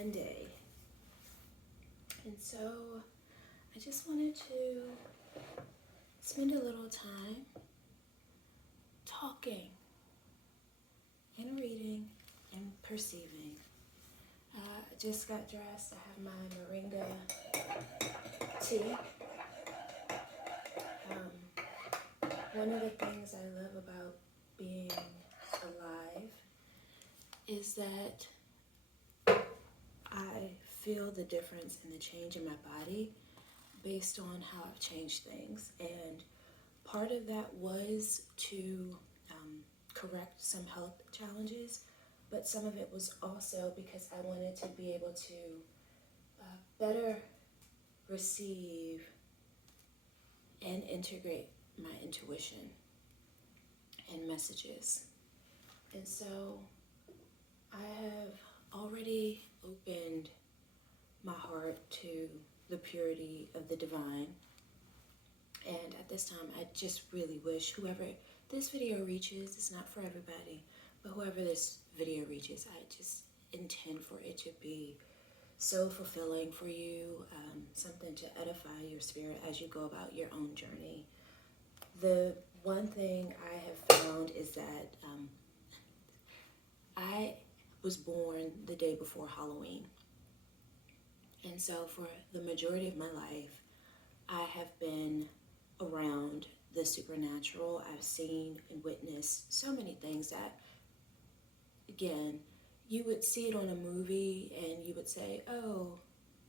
Monday. And so I just wanted to spend a little time talking and reading and perceiving. I just got dressed. I have my moringa tea. One of the things I love about being alive is that I feel the difference in the change in my body based on how I've changed things. And part of that was to correct some health challenges, but some of it was also because I wanted to be able to better receive and integrate my intuition and messages. And so I have already opened my heart to the purity of the divine. And at this time, I just really wish whoever this video reaches, it's not for everybody, but whoever this video reaches, I just intend for it to be so fulfilling for you, something to edify your spirit as you go about your own journey. The one thing I have found is that I was born the day before Halloween. And so for the majority of my life, I have been around the supernatural. I've seen and witnessed so many things that, again, you would see it on a movie and you would say, oh,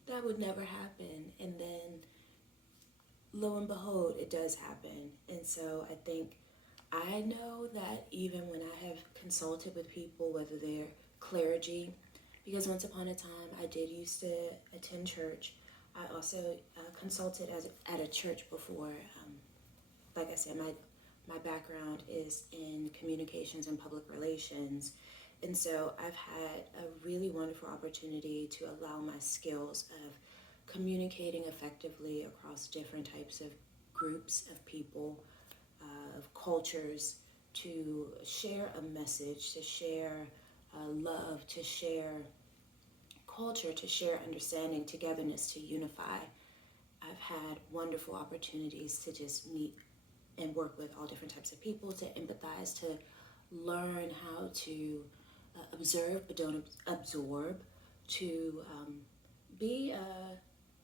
that would never happen. And then lo and behold, it does happen. And so I think I know that even when I have consulted with people, whether they're clergy, because once upon a time I did used to attend church. I also consulted at a church before. Like I said, my background is in communications and public relations. And so I've had a really wonderful opportunity to allow my skills of communicating effectively across different types of groups of people, of cultures, to share a message, to share love, to share culture, to share understanding, togetherness, to unify. I've had wonderful opportunities to just meet and work with all different types of people, to empathize, to learn how to observe but don't absorb, to be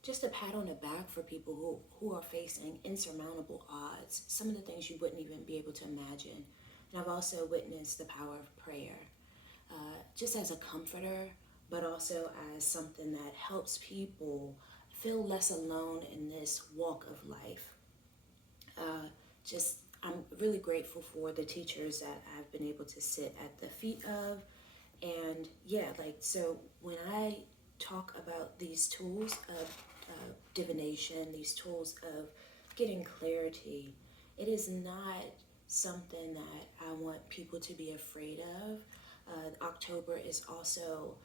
just a pat on the back for people who are facing insurmountable odds, some of the things you wouldn't even be able to imagine. And I've also witnessed the power of prayer, just as a comforter, but also as something that helps people feel less alone in this walk of life. I'm really grateful for the teachers that I've been able to sit at the feet of. And so when I talk about these tools of divination, these tools of getting clarity, it is not something that I want people to be afraid of. October is also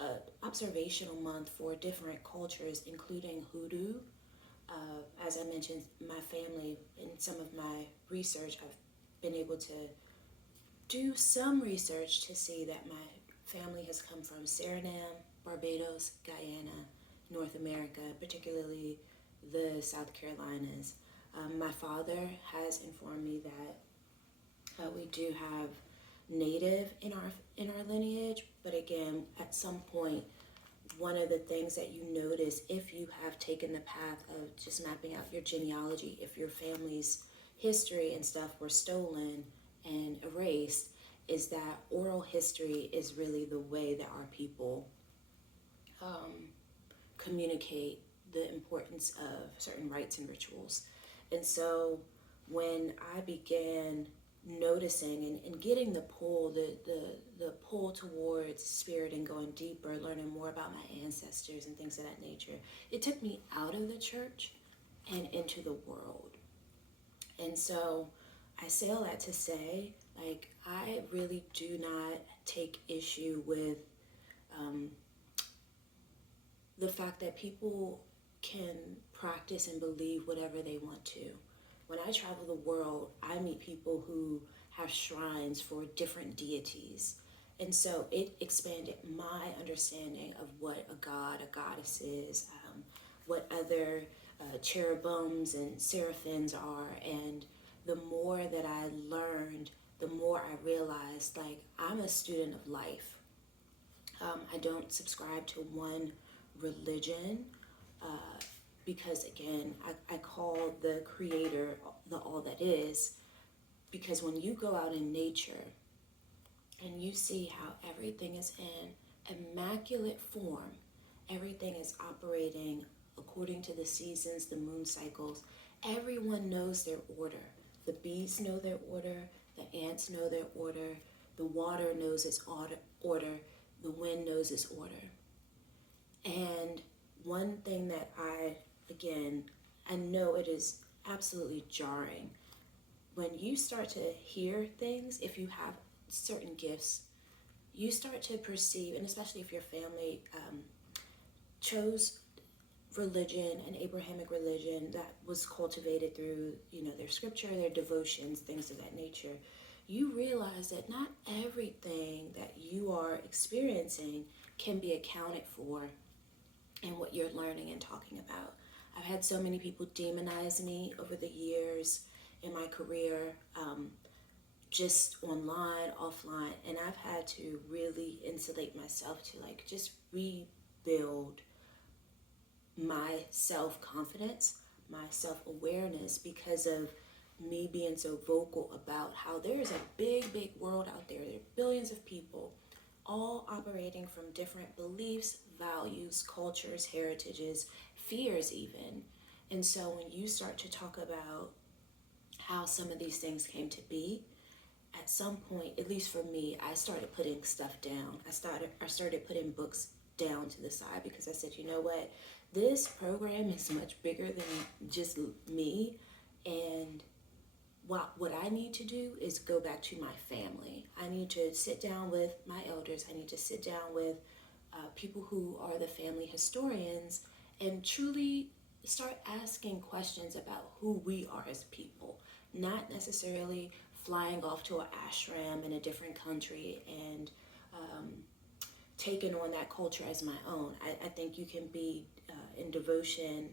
an observational month for different cultures, including hoodoo. As I mentioned, my family, in some of my research, I've been able to do some research to see that my family has come from Suriname, Barbados, Guyana, North America, particularly the South Carolinas. My father has informed me that we do have native in our lineage, but again, at some point, one of the things that you notice if you have taken the path of just mapping out your genealogy, if your family's history and stuff were stolen and erased, is that oral history is really the way that our people communicate the importance of certain rites and rituals. And so when I began noticing and getting the pull, the pull towards spirit and going deeper, learning more about my ancestors and things of that nature, it took me out of the church and into the world. And so I say all that to say, I really do not take issue with the fact that people can practice and believe whatever they want to. When I travel the world, I meet people who have shrines for different deities. And so it expanded my understanding of what a god, a goddess is, what other cherubims and seraphims are. And the more that I learned, the more I realized, like, I'm a student of life. I don't subscribe to one religion because, again, I call the creator the all that is, because when you go out in nature and you see how everything is in immaculate form, everything is operating according to the seasons, the moon cycles, everyone knows their order. The bees know their order, the ants know their order, the water knows its order, the wind knows its order. And one thing that I know it is absolutely jarring. When you start to hear things, if you have certain gifts, you start to perceive, and especially if your family chose religion, an Abrahamic religion that was cultivated through, their scripture, their devotions, things of that nature, you realize that not everything that you are experiencing can be accounted for in what you're learning and talking about. I've had so many people demonize me over the years in my career, just online, offline, and I've had to really insulate myself to just rebuild my self-confidence, my self-awareness, because of me being so vocal about how there is a big, big world out there. There are billions of people all operating from different beliefs, values, cultures, heritages, fears even. And so when you start to talk about how some of these things came to be, at some point, at least for me, I started putting stuff down. I started putting books down to the side, because I said, you know what? This program is much bigger than just me. And what I need to do is go back to my family. I need to sit down with my elders. I need to sit down with people who are the family historians and truly start asking questions about who we are as people, not necessarily flying off to an ashram in a different country and taking on that culture as my own. I think you can be in devotion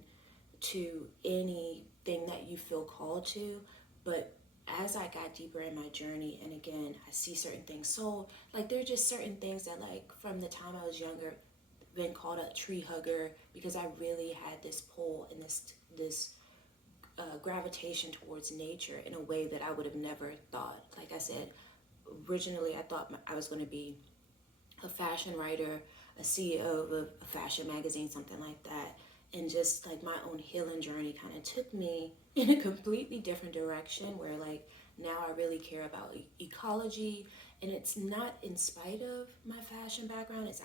to anything that you feel called to, but as I got deeper in my journey, and again, I see certain things. So, there are just certain things that, from the time I was younger, been called a tree hugger, because I really had this pull and this gravitation towards nature in a way that I would have never thought. Like I said, originally I thought I was going to be a fashion writer, a CEO of a fashion magazine, something like that. And just my own healing journey kind of took me in a completely different direction, where now I really care about ecology. And it's not in spite of my fashion background, it's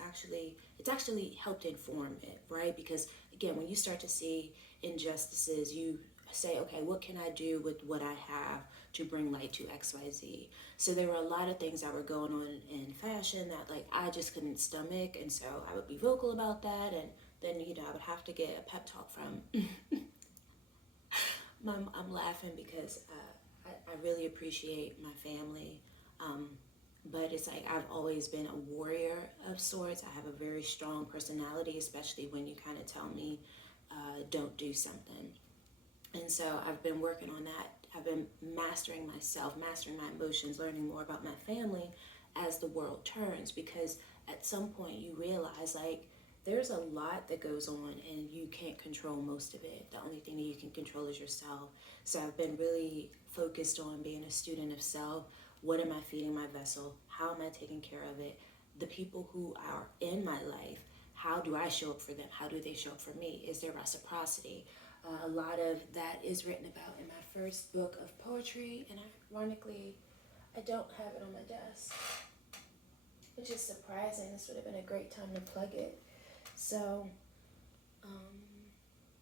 actually helped inform it, right? Because again, when you start to see injustices, you say, okay, what can I do with what I have to bring light to XYZ? So there were a lot of things that were going on in fashion that I just couldn't stomach. And so I would be vocal about that. And then, I would have to get a pep talk from I'm laughing because I really appreciate my family. But it's I've always been a warrior of sorts. I have a very strong personality, especially when you kind of tell me don't do something. And so I've been working on that. I've been mastering myself, mastering my emotions, learning more about my family as the world turns, because at some point you realize there's a lot that goes on and you can't control most of it. The only thing that you can control is yourself. So I've been really focused on being a student of self. What am I feeding my vessel? How am I taking care of it? The people who are in my life, how do I show up for them? How do they show up for me? Is there reciprocity? A lot of that is written about in my first book of poetry, and ironically, I don't have it on my desk, which is surprising. This would have been a great time to plug it. So,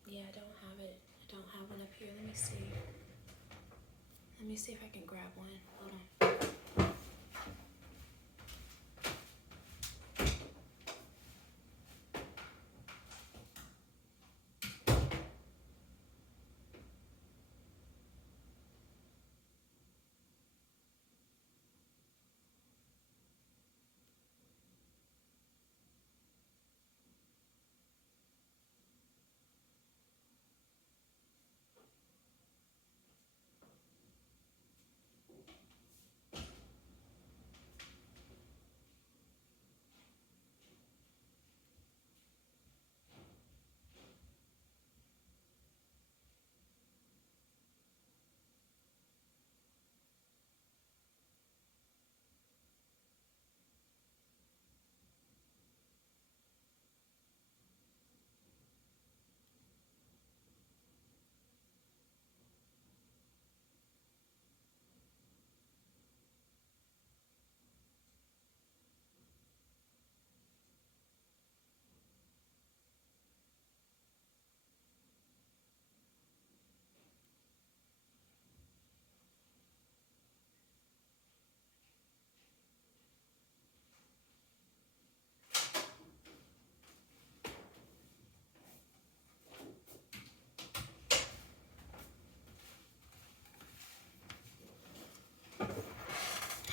yeah, I don't have it. I don't have one up here. Let me see. Let me see if I can grab one. Hold on.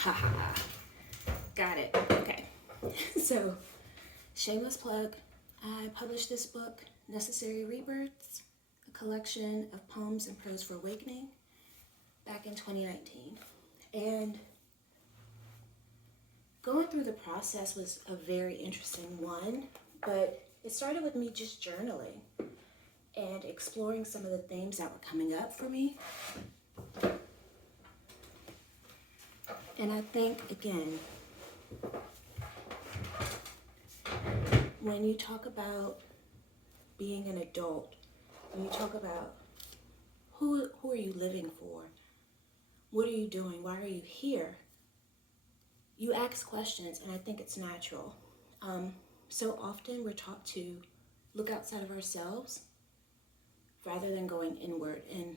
Haha. Got it. Okay. So, shameless plug. I published this book, Necessary Rebirths, a collection of poems and prose for awakening, back in 2019. And going through the process was a very interesting one, but it started with me just journaling and exploring some of the themes that were coming up for me. And I think, again, when you talk about being an adult, when you talk about who are you living for, what are you doing, why are you here, you ask questions, and I think it's natural. So often we're taught to look outside of ourselves rather than going inward, and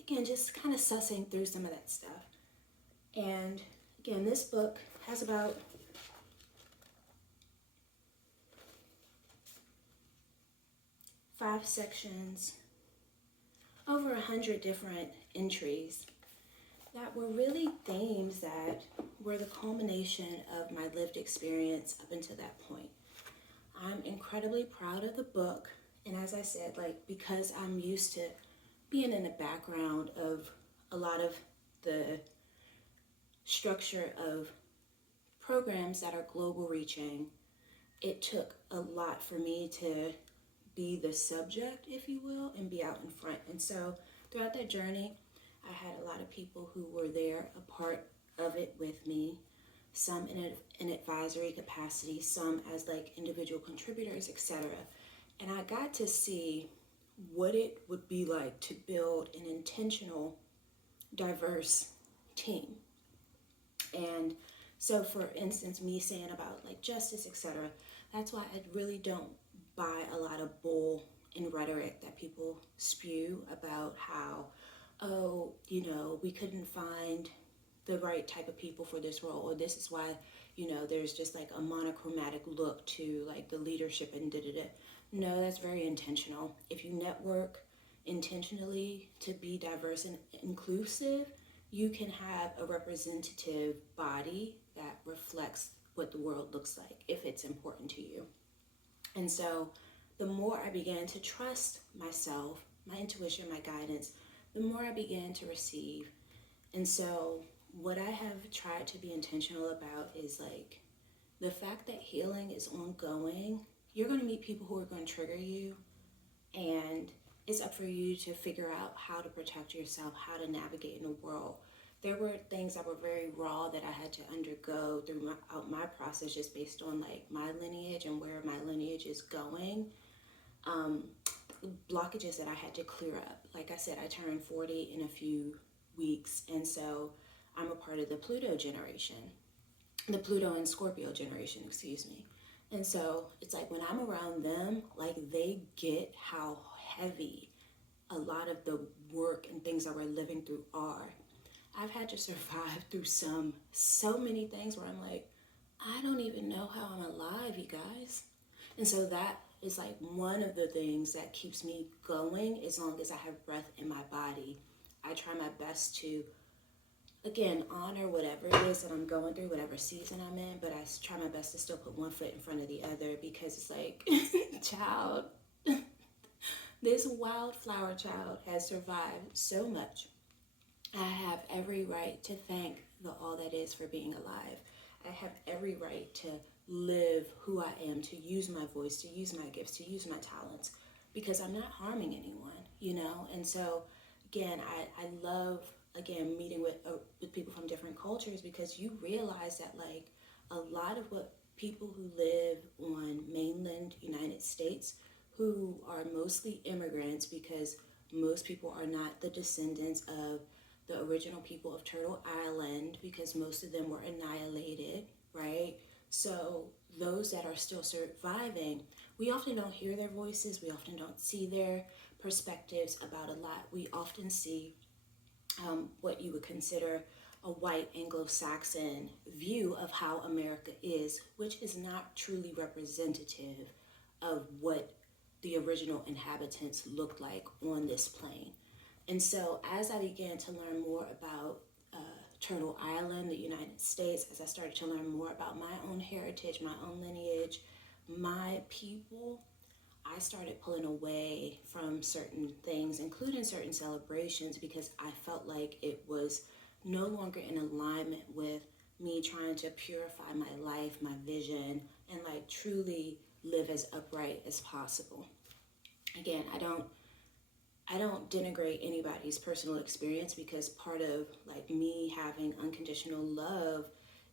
again, just kind of sussing through some of that stuff. And again, this book has about 5 sections, over 100 different entries that were really themes that were the culmination of my lived experience up until that point. I'm incredibly proud of the book, and as I said, because I'm used to being in the background of a lot of the structure of programs that are global reaching, it took a lot for me to be the subject, if you will, and be out in front. And so throughout that journey, I had a lot of people who were there, a part of it with me, some in an advisory capacity, some as individual contributors, etc. And I got to see what it would be like to build an intentional, diverse team. And so, for instance, me saying about justice, etc., that's why I really don't buy a lot of bull and rhetoric that people spew about how, we couldn't find the right type of people for this role, or this is why, there's just a monochromatic look to the leadership and da-da-da. No, that's very intentional. If you network intentionally to be diverse and inclusive, you can have a representative body that reflects what the world looks like if it's important to you. And so the more I began to trust myself, my intuition, my guidance, the more I began to receive. And so what I have tried to be intentional about is the fact that healing is ongoing. You're going to meet people who are going to trigger you, and it's up for you to figure out how to protect yourself, how to navigate in the world. There were things that were very raw that I had to undergo throughout my process, just based on my lineage and where my lineage is going. Blockages that I had to clear up. Like I said, I turned 40 in a few weeks, and so I'm a part of the Pluto generation, the Pluto and Scorpio generation, excuse me. And so it's when I'm around them, they get how heavy a lot of the work and things that we're living through are. I've had to survive through so many things where I'm I don't even know how I'm alive, you guys. And so that is one of the things that keeps me going as long as I have breath in my body. I try my best to, again, honor whatever it is that I'm going through, whatever season I'm in, but I try my best to still put one foot in front of the other, because it's child, this wildflower child has survived so much. I have every right to thank the all that is for being alive. I have every right to live who I am, to use my voice, to use my gifts, to use my talents, because I'm not harming anyone, And so, again, I love, meeting with people from different cultures, because you realize that, a lot of what people who live on mainland United States, who are mostly immigrants, because most people are not the descendants of the original people of Turtle Island, because most of them were annihilated, right? So those that are still surviving, we often don't hear their voices. We often don't see their perspectives about a lot. We often see what you would consider a white Anglo-Saxon view of how America is, which is not truly representative of what the original inhabitants looked like on this plane. And so as I began to learn more about Turtle Island, the United States, as I started to learn more about my own heritage, my own lineage, my people, I started pulling away from certain things, including certain celebrations, because I felt like it was no longer in alignment with me trying to purify my life, my vision, and like truly live as upright as possible. Again, I don't denigrate anybody's personal experience, because part of like me having unconditional love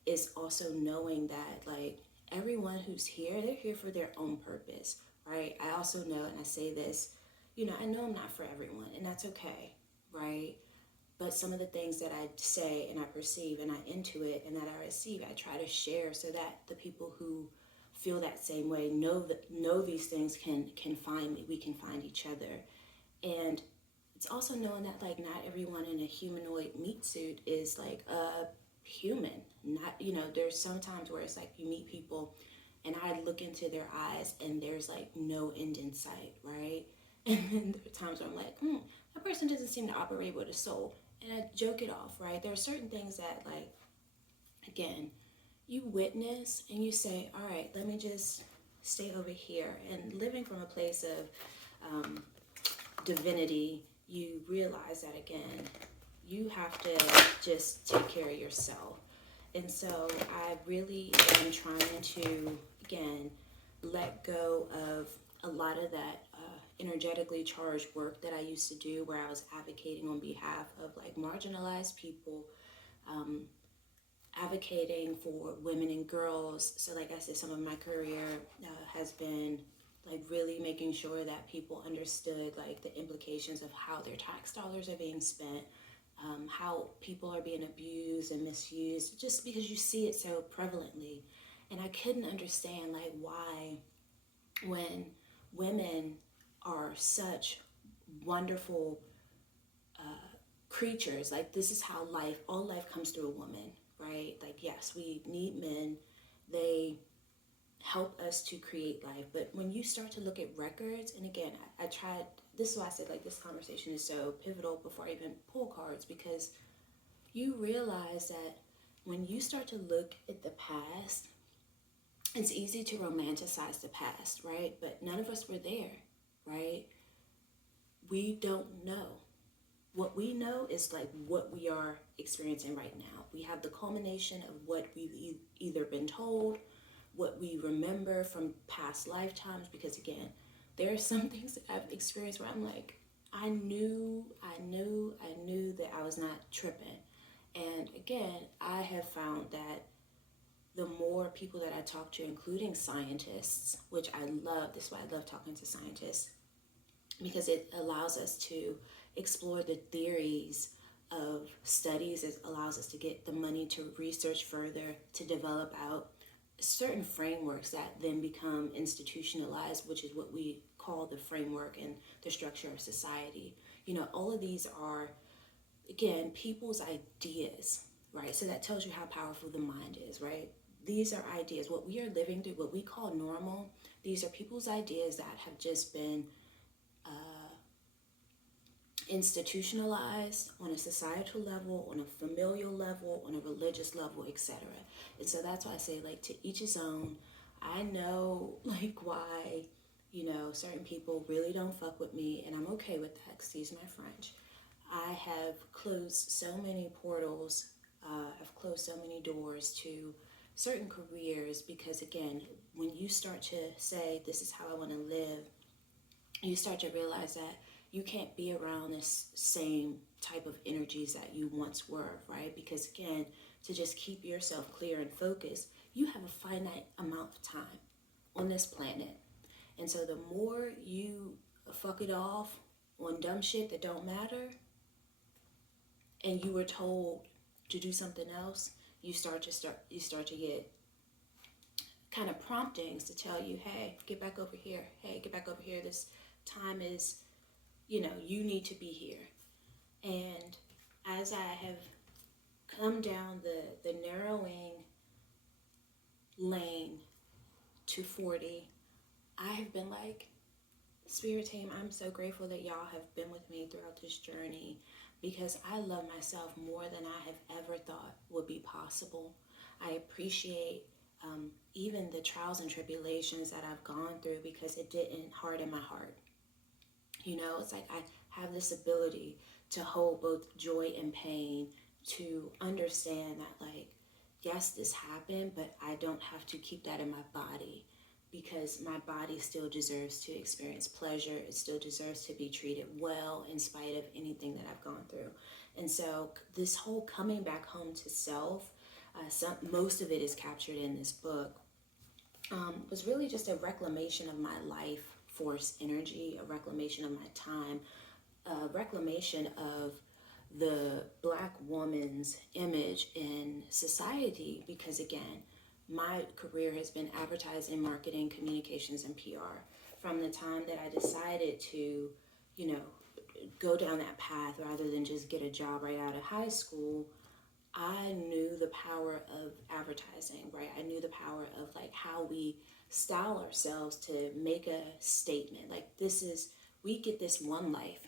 is also knowing that like everyone who's here, they're here for their own purpose, right? I also know, and I say this, I know I'm not for everyone, and that's okay, right? But some of the things that I say and I perceive and I intuit and that I receive, I try to share so that the people who feel that same way know these things can find me. We can find each other. And it's also knowing that like not everyone in a humanoid meat suit is like a human. Not, there's some times where it's like you meet people and I look into their eyes and there's like no end in sight, right? And then there are times where I'm like, that person doesn't seem to operate with a soul. And I joke it off, right? There are certain things that like, again, you witness and you say, all right, let me just stay over here. And living from a place of divinity, you realize that, again, you have to just take care of yourself. And so I really am trying to, again, let go of a lot of that energetically charged work that I used to do, where I was advocating on behalf of like marginalized people, advocating for women and girls. So like I said, some of my career has been like really making sure that people understood like the implications of how their tax dollars are being spent, how people are being abused and misused, just because you see it so prevalently. And I couldn't understand like why, when women are such wonderful creatures, like this is how all life comes through a woman, right? Like, yes, we need men. They help us to create life. But when you start to look at records, and again, I tried, this is why I said like this conversation is so pivotal before I even pull cards, because you realize that when you start to look at the past, it's easy to romanticize the past, right? But none of us were there, right? We don't know. What we know is like what we are experiencing right now. We have the culmination of what we've either been told, what we remember from past lifetimes, because again, there are some things that I've experienced where I'm like, I knew that I was not tripping. And again, I have found that the more people that I talk to, including scientists, which I love, this is why I love talking to scientists, because it allows us to explore the theories of studies. It allows us to get the money to research further, to develop out certain frameworks that then become institutionalized, which is what we call the framework and the structure of society. All of these are, again, people's ideas, right? So that tells you how powerful the mind is, right? These are ideas. What we are living through, what we call normal, these are people's ideas that have just been institutionalized on a societal level, on a familial level, on a religious level, etc. And so that's why I say, like, to each his own. I know like why certain people really don't fuck with me, and I'm okay with that, excuse my French. I have closed so many portals, I've closed so many doors to certain careers, because again, when you start to say this is how I want to live, you start to realize that you can't be around this same type of energies that you once were, right? Because again, to just keep yourself clear and focused, you have a finite amount of time on this planet. And so the more you fuck it off on dumb shit that don't matter, and you were told to do something else, you start to get kind of promptings to tell you, hey, get back over here. Hey, get back over here. This time is, you need to be here. And as I have come down the narrowing lane to 40, I have been like, Spirit team, I'm so grateful that y'all have been with me throughout this journey. because I love myself more than I have ever thought would be possible. I appreciate even the trials and tribulations that I've gone through because it didn't harden my heart. You know, it's like I have this ability to hold both joy and pain, to understand that, like, yes, this happened, but I don't have to keep that in my body because my body still deserves to experience pleasure. It still deserves to be treated well in spite of anything that I've gone through. And so, this whole coming back home to self, most of it is captured in this book, was really just a reclamation of my life force energy, a reclamation of my time, a reclamation of the Black woman's image in society. Because again, my career has been advertising, marketing, communications, and PR. From the time that I decided to, you know, go down that path rather than just get a job right out of high school, I knew the power of advertising, right? I knew the power of like how we style ourselves to make a statement. Like, we get this one life.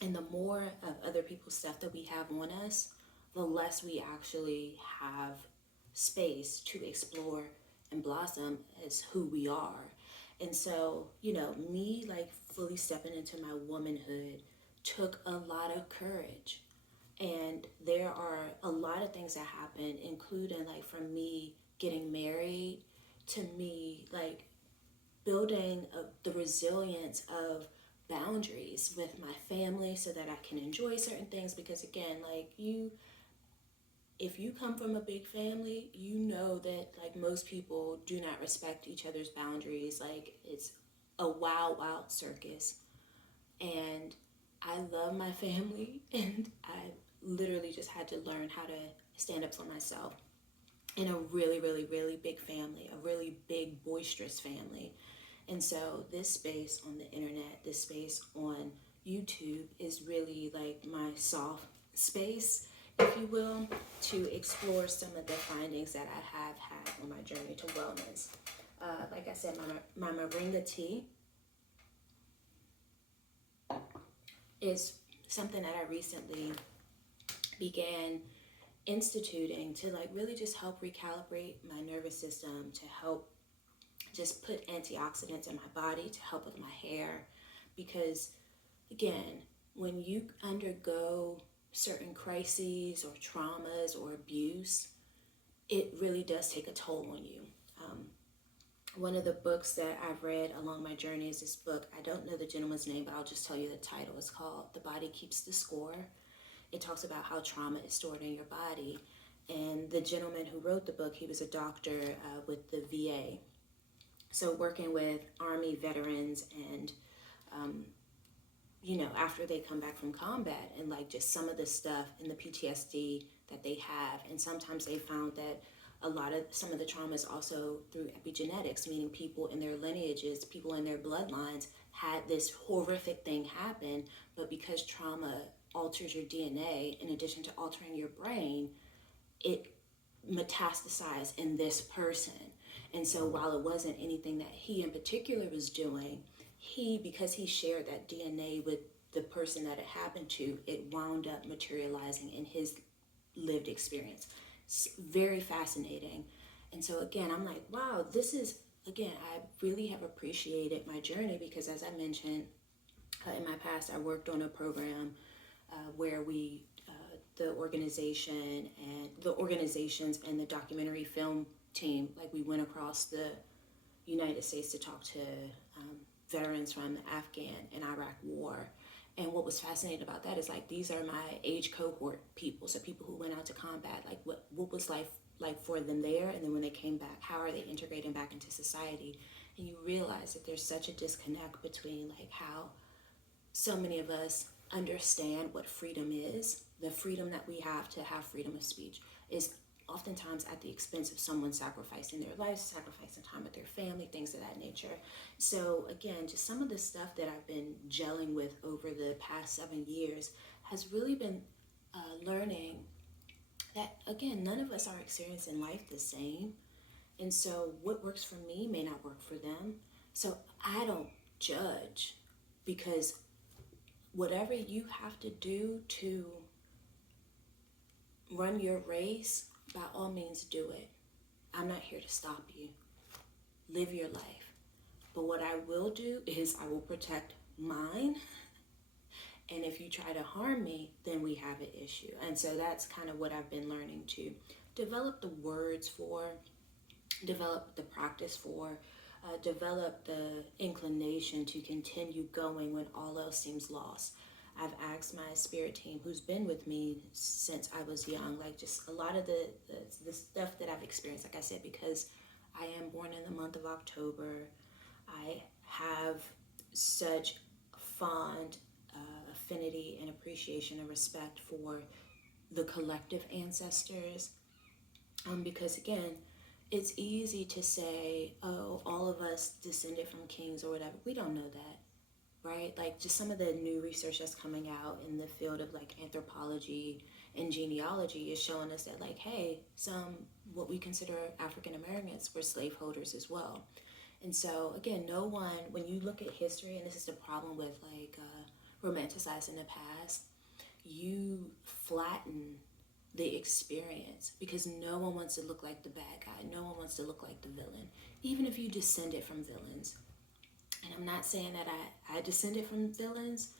And the more of other people's stuff that we have on us, the less we actually have space to explore and blossom as who we are. And so, me like fully stepping into my womanhood took a lot of courage. And there are a lot of things that happen, including like from me getting married to me like building the resilience of boundaries with my family so that I can enjoy certain things. Because again, like if you come from a big family, you know that like most people do not respect each other's boundaries. Like, it's a wild, wild circus. And I love my family, and I literally just had to learn how to stand up for myself in a really, really, really big family, a really big, boisterous family. And so this space on the internet, this space on YouTube is really like my soft space, if you will, to explore some of the findings that I have had on my journey to wellness. Like I said, my moringa tea is something that I recently began instituting to like really just help recalibrate my nervous system, to help just put antioxidants in my body, to help with my hair. Because again, when you undergo certain crises or traumas or abuse, it really does take a toll on you. One of the books that I've read along my journey is this book. I don't know the gentleman's name, but I'll just tell you the title. It's called The Body Keeps the Score. It talks about how trauma is stored in your body. And the gentleman who wrote the book, he was a doctor with the VA. So working with Army veterans and, after they come back from combat, and like just some of the stuff and the PTSD that they have. And sometimes they found that some of the trauma is also through epigenetics, meaning people in their lineages, people in their bloodlines had this horrific thing happen, but because trauma alters your DNA, in addition to altering your brain, it metastasized in this person. And so while it wasn't anything that he in particular was doing, because he shared that DNA with the person that it happened to, it wound up materializing in his lived experience. It's very fascinating. And so again, I'm like, wow, I really have appreciated my journey because, as I mentioned, in my past, I worked on a program where the organizations and the documentary film team, like we went across the United States to talk to veterans from the Afghan and Iraq war. And what was fascinating about that is like, these are my age cohort people. So people who went out to combat, like what was life like for them there? And then when they came back, how are they integrating back into society? And you realize that there's such a disconnect between like how so many of us understand what freedom is. The freedom that we have to have freedom of speech is oftentimes at the expense of someone sacrificing their lives, sacrificing time with their family, things of that nature. So again, just some of the stuff that I've been gelling with over the past 7 years has really been learning that, again, none of us are experiencing life the same. And so what works for me may not work for them. So I don't judge, because whatever you have to do to run your race, by all means do it. I'm not here to stop you. Live your life. But what I will do is I will protect mine. And if you try to harm me, then we have an issue. And so that's kind of what I've been learning to develop the words for, develop the practice for, develop the inclination to continue going when all else seems lost. I've asked my spirit team, who's been with me since I was young, like just a lot of the stuff that I've experienced, like I said, because I am born in the month of October. I have such fond affinity and appreciation and respect for the collective ancestors. Because again, it's easy to say, oh, all of us descended from kings or whatever. We don't know that, right? Like just some of the new research that's coming out in the field of like anthropology and genealogy is showing us that like, hey, some what we consider African Americans were slaveholders as well. And so again, no one, when you look at history, and this is the problem with like romanticizing the past, you flatten the experience because no one wants to look like the bad guy. No one wants to look like the villain, even if you descended from villains. And I'm not saying that I descended from villains.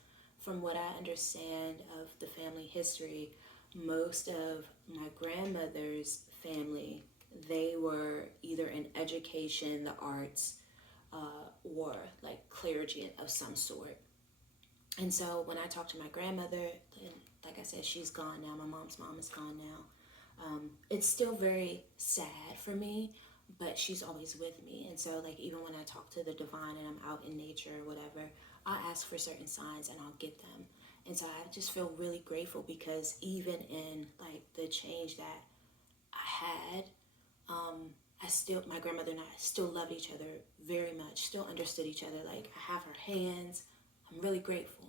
From what I understand of the family history, most of my grandmother's family, they were either in education, the arts, or like clergy of some sort. And so when I talk to my grandmother, and like I said, she's gone now. My mom's mom is gone now. It's still very sad for me, but she's always with me. And so like even when I talk to the divine and I'm out in nature or whatever, I ask for certain signs and I'll get them. And so I just feel really grateful because even in like the change that I had, my grandmother and I still loved each other very much, still understood each other. Like I have her hands. I'm really grateful,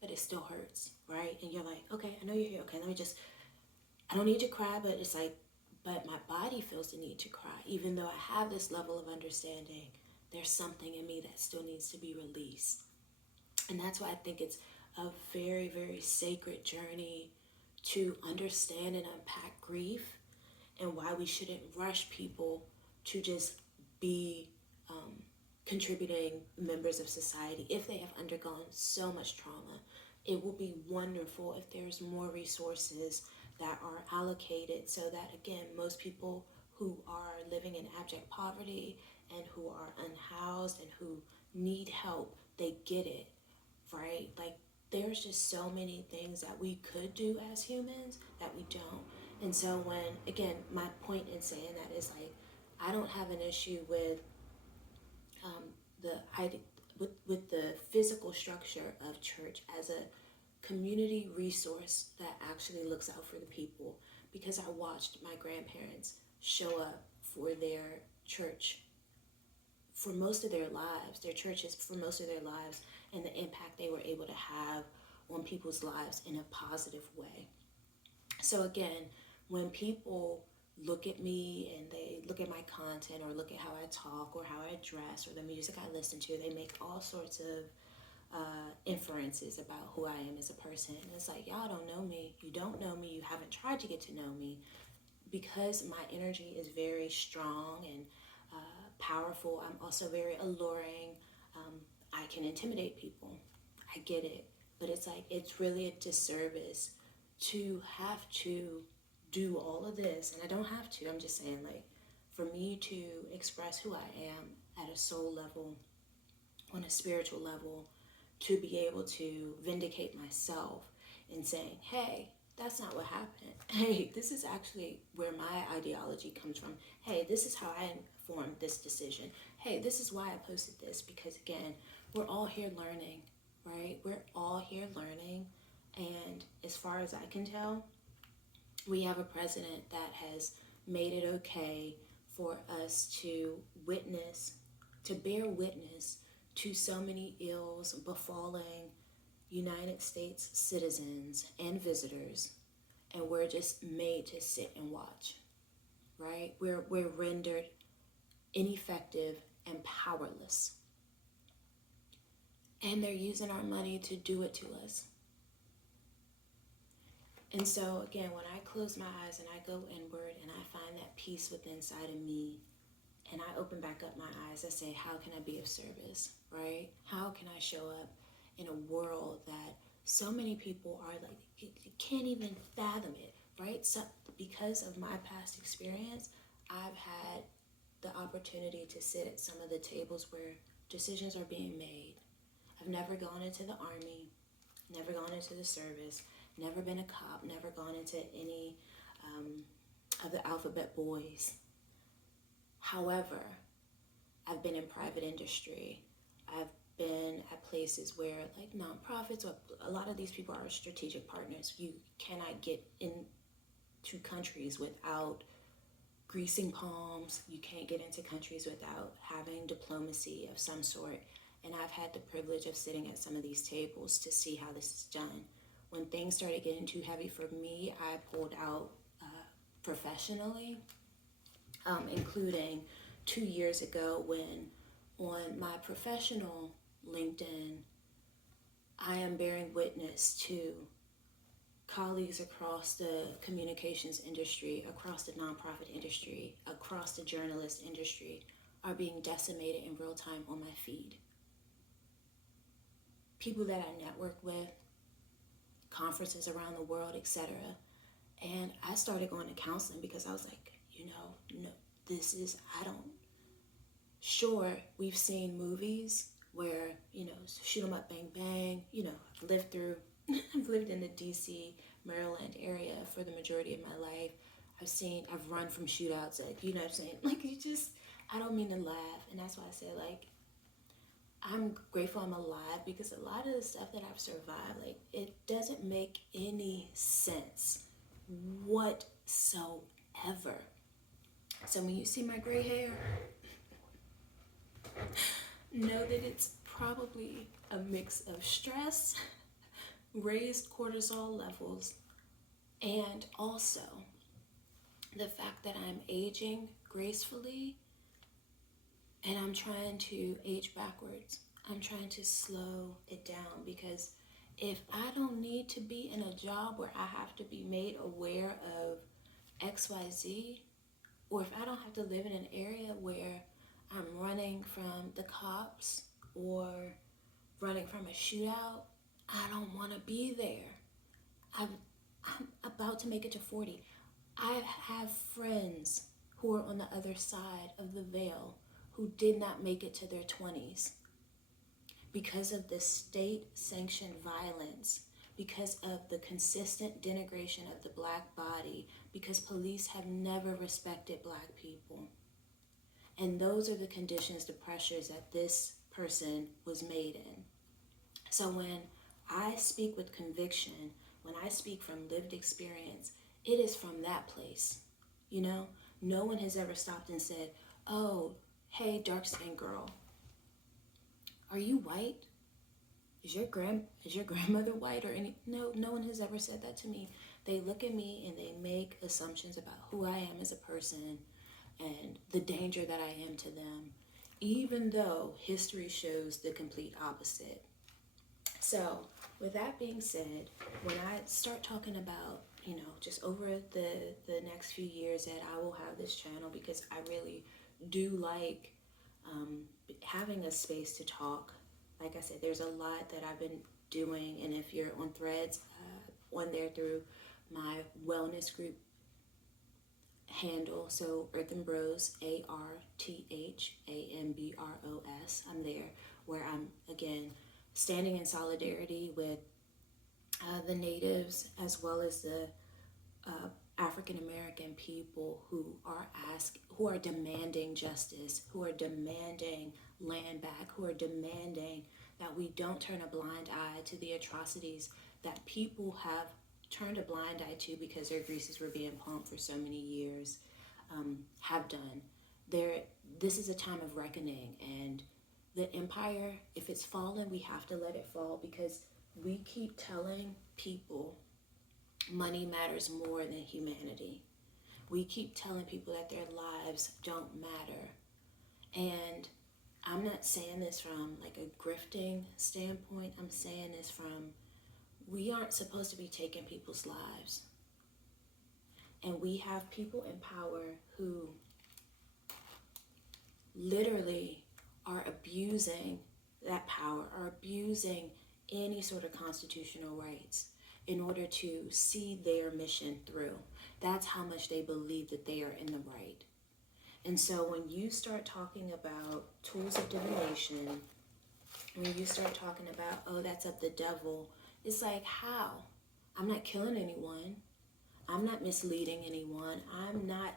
but it still hurts, right? And you're like, okay, I know you're here. Okay, I don't need to cry, but it's like, but my body feels the need to cry. Even though I have this level of understanding, there's something in me that still needs to be released. And that's why I think it's a very, very sacred journey to understand and unpack grief, and why we shouldn't rush people to just be contributing members of society if they have undergone so much trauma. It will be wonderful if there's more resources that are allocated so that, again, most people who are living in abject poverty and who are unhoused and who need help, they get it, right? Like there's just so many things that we could do as humans that we don't. And so when, again, my point in saying that is like, I don't have an issue with with the physical structure of church as a community resource that actually looks out for the people, because I watched my grandparents show up for their church for most of their lives, their churches for most of their lives, and the impact they were able to have on people's lives in a positive way. So again, when people look at me and they look at my content or look at how I talk or how I dress or the music I listen to, they make all sorts of inferences about who I am as a person. And it's like, y'all don't know me. You don't know me. You haven't tried to get to know me. Because my energy is very strong and powerful, I'm also very alluring. I can intimidate people. I get it. But it's like, it's really a disservice to have to do all of this. And I don't have to. I'm just saying, like, for me to express who I am at a soul level, on a spiritual level, to be able to vindicate myself in saying, hey, that's not what happened. Hey, this is actually where my ideology comes from. Hey, this is how I formed this decision. Hey, this is why I posted this. Because again, we're all here learning, right? We're all here learning. And as far as I can tell, we have a president that has made it okay for us to witness, to bear witness to so many ills befalling United States citizens and visitors, and we're just made to sit and watch, right? We're rendered ineffective and powerless. And they're using our money to do it to us. And so again, when I close my eyes and I go inward and I find that peace within inside of me, and I open back up my eyes, I say, how can I be of service, right? How can I show up in a world that so many people are like, you can't even fathom it, right? So because of my past experience, I've had the opportunity to sit at some of the tables where decisions are being made. I've never gone into the army, never gone into the service, never been a cop, never gone into any of the alphabet boys. However, I've been in private industry. I've been at places where like nonprofits, or a lot of these people are strategic partners. You cannot get into countries without greasing palms. You can't get into countries without having diplomacy of some sort. And I've had the privilege of sitting at some of these tables to see how this is done. When things started getting too heavy for me, I pulled out professionally, including 2 years ago when on my professional LinkedIn, I am bearing witness to colleagues across the communications industry, across the nonprofit industry, across the journalist industry are being decimated in real time on my feed. People that I network with, conferences around the world, etc. And I started going to counseling because I was like, no, sure, we've seen movies where, shoot 'em up, bang, bang, I've lived in the DC, Maryland area for the majority of my life. I've run from shootouts, like, you know what I'm saying? Like, I don't mean to laugh. And that's why I say, like, I'm grateful I'm alive, because a lot of the stuff that I've survived, like, it doesn't make any sense whatsoever. So when you see my gray hair, know that it's probably a mix of stress, raised cortisol levels, and also the fact that I'm aging gracefully and I'm trying to age backwards. I'm trying to slow it down, because if I don't need to be in a job where I have to be made aware of XYZ, or if I don't have to live in an area where I'm running from the cops or running from a shootout, I don't want to be there. I'm about to make it to 40. I have friends who are on the other side of the veil who did not make it to their 20s because of the state-sanctioned violence, because of the consistent denigration of the Black body, because police have never respected Black people. And those are the conditions, the pressures that this person was made in. So when I speak with conviction, when I speak from lived experience, it is from that place. No one has ever stopped and said, oh, hey, dark-skinned girl, are you white? Is your grandmother white or any? No one has ever said that to me. They look at me and they make assumptions about who I am as a person and the danger that I am to them, even though history shows the complete opposite. So with that being said, when I start talking about, just over the next few years that I will have this channel, because I really do like having a space to talk. Like I said, there's a lot that I've been doing, and if you're on Threads, on there through my wellness group handle, so Earthen Bros, ARTHAMBROS, I'm there, where I'm, again, standing in solidarity with the natives, as well as the African American people who are demanding justice, who are demanding land back, who are demanding that we don't turn a blind eye to the atrocities that people have turned a blind eye to because their greases were being pumped for so many years, have done. This is a time of reckoning, and the empire, if it's fallen, we have to let it fall, because we keep telling people money matters more than humanity. We keep telling people that their lives don't matter. And I'm not saying this from like a grifting standpoint. I'm saying this from, we aren't supposed to be taking people's lives. And we have people in power who literally are abusing that power, are abusing any sort of constitutional rights in order to see their mission through. That's how much they believe that they are in the right. And so when you start talking about tools of divination, when you start talking about, oh, that's of the devil, it's like, how? I'm not killing anyone. I'm not misleading anyone. I'm not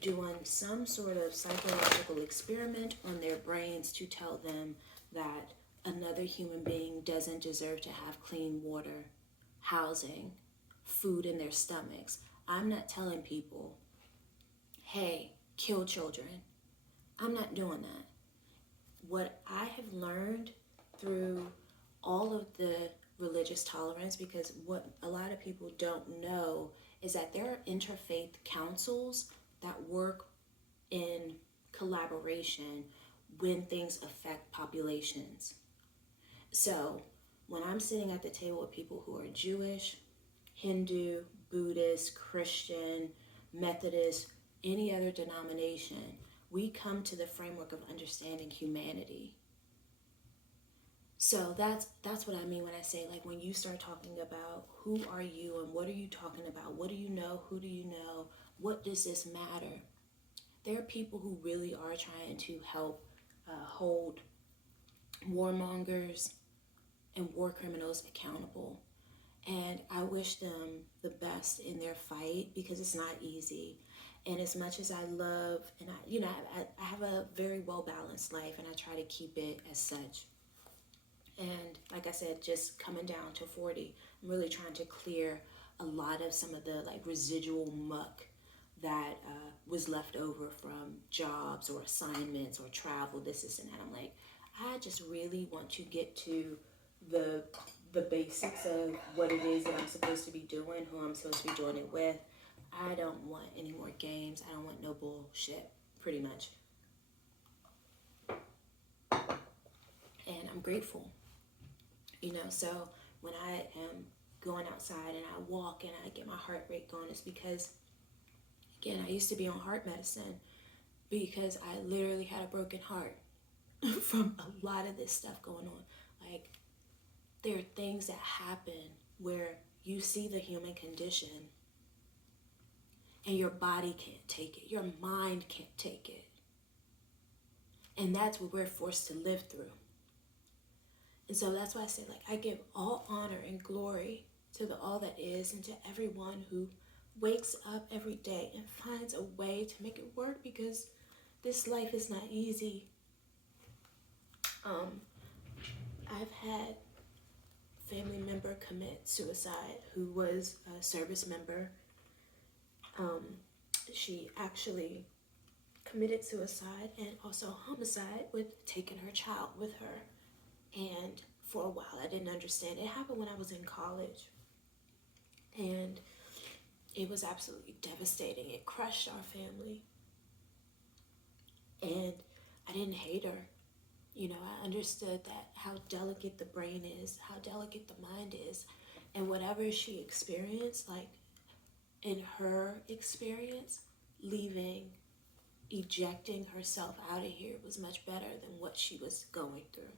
doing some sort of psychological experiment on their brains to tell them that another human being doesn't deserve to have clean water, housing, food in their stomachs. I'm not telling people, hey, kill children. I'm not doing that. What I have learned through all of the religious tolerance, because what a lot of people don't know is that there are interfaith councils that work in collaboration when things affect populations. So when I'm sitting at the table with people who are Jewish, Hindu, Buddhist, Christian, Methodist, any other denomination, we come to the framework of understanding humanity. So that's what I mean when I say, like, when you start talking about who are you and what are you talking about, what do you know, who do you know, what does this matter? There are people who really are trying to help hold warmongers and war criminals accountable. And I wish them the best in their fight, because it's not easy. And as much as I love, and I have a very well balanced life, and I try to keep it as such. And like I said, just coming down to 40, I'm really trying to clear a lot of some of the like residual muck that was left over from jobs or assignments or travel, this and that. I'm like, I just really want to get to the basics of what it is that I'm supposed to be doing, who I'm supposed to be doing it with. I don't want any more games. I don't want no bullshit, pretty much. And I'm grateful. So when I am going outside and I walk and I get my heart rate going, it's because, again, I used to be on heart medicine because I literally had a broken heart from a lot of this stuff going on. Like, there are things that happen where you see the human condition and your body can't take it. Your mind can't take it. And that's what we're forced to live through. And so that's why I say, like, I give all honor and glory to the all that is and to everyone who wakes up every day and finds a way to make it work, because this life is not easy. I've had family member commit suicide who was a service member. She actually committed suicide and also homicide with taking her child with her. And for a while I didn't understand. It happened when I was in college. And it was absolutely devastating. It crushed our family. And I didn't hate her. I understood that how delicate the brain is, how delicate the mind is. And whatever she experienced, like in her experience, ejecting herself out of here was much better than what she was going through.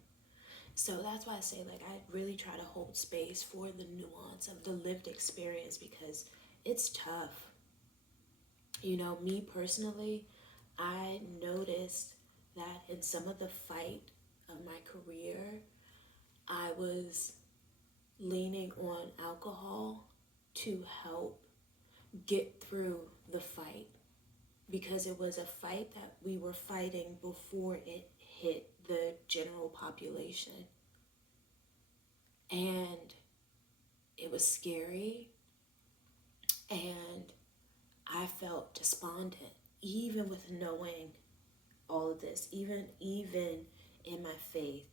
So that's why I say, like, I really try to hold space for the nuance of the lived experience, because it's tough. Me personally, I noticed that in some of the fight of my career, I was leaning on alcohol to help get through the fight, because it was a fight that we were fighting before it hit the general population. And it was scary, and I felt despondent, even with knowing all of this, even in my faith.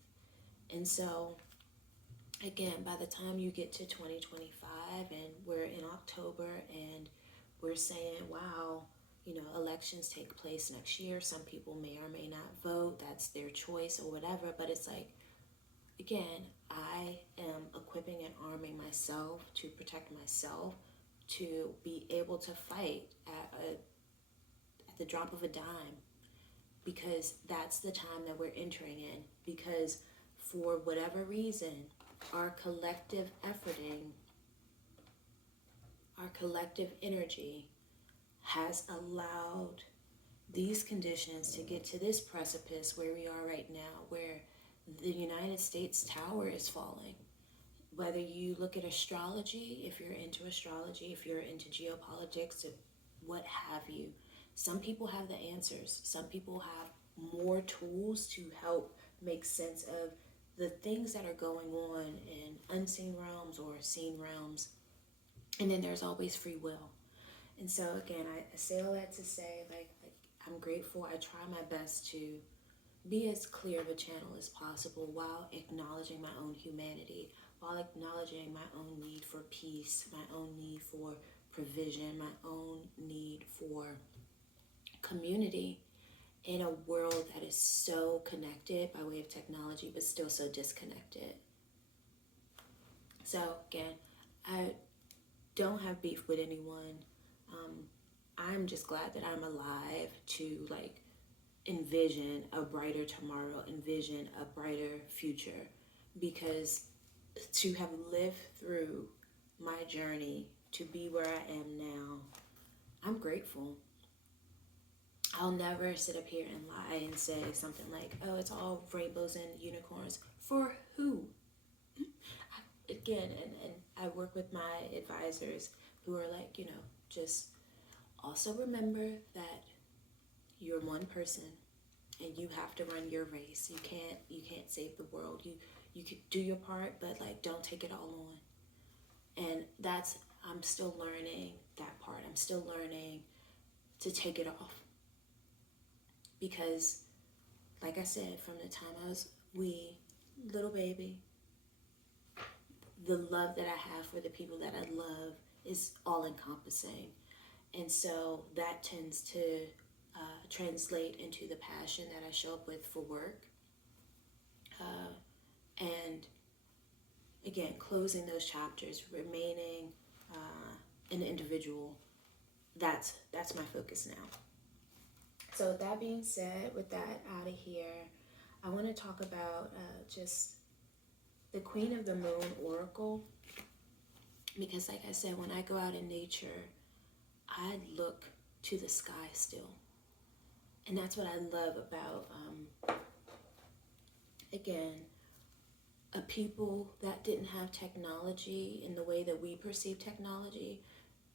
And so, again, by the time you get to 2025 and we're in October and we're saying, wow, elections take place next year. Some people may or may not vote. That's their choice or whatever. But it's like, again, I am equipping and arming myself to protect myself, to be able to fight at the drop of a dime, because that's the time that we're entering in. Because for whatever reason, our collective efforting, our collective energy has allowed these conditions to get to this precipice where we are right now, where the United States Tower is falling. Whether you look at astrology, if you're into astrology, if you're into geopolitics, what have you, some people have the answers. Some people have more tools to help make sense of the things that are going on in unseen realms or seen realms. And then there's always free will. And so again, I say all that to say, like I'm grateful. I try my best to be as clear of a channel as possible while acknowledging my own humanity, while acknowledging my own need for peace, my own need for provision, my own need for community in a world that is so connected by way of technology, but still so disconnected. So again, I don't have beef with anyone. I'm just glad that I'm alive to envision a brighter tomorrow, envision a brighter future, because to have lived through my journey to be where I am now, I'm grateful. I'll never sit up here and lie and say something like, oh, it's all rainbows and unicorns. For who? Again, and I work with my advisors who are like, just also remember that you're one person and you have to run your race. You can't save the world. You could do your part, but don't take it all on. And I'm still learning that part. I'm still learning to take it off. Because like I said, from the time I was little baby, the love that I have for the people that I love is all encompassing. And so that tends to translate into the passion that I show up with for work. And again, closing those chapters, remaining an individual, that's my focus now. So with that being said, with that out of here, I want to talk about just the Queen of the Moon Oracle. Because like I said, when I go out in nature, I look to the sky still. And that's what I love about, again, a people that didn't have technology in the way that we perceive technology.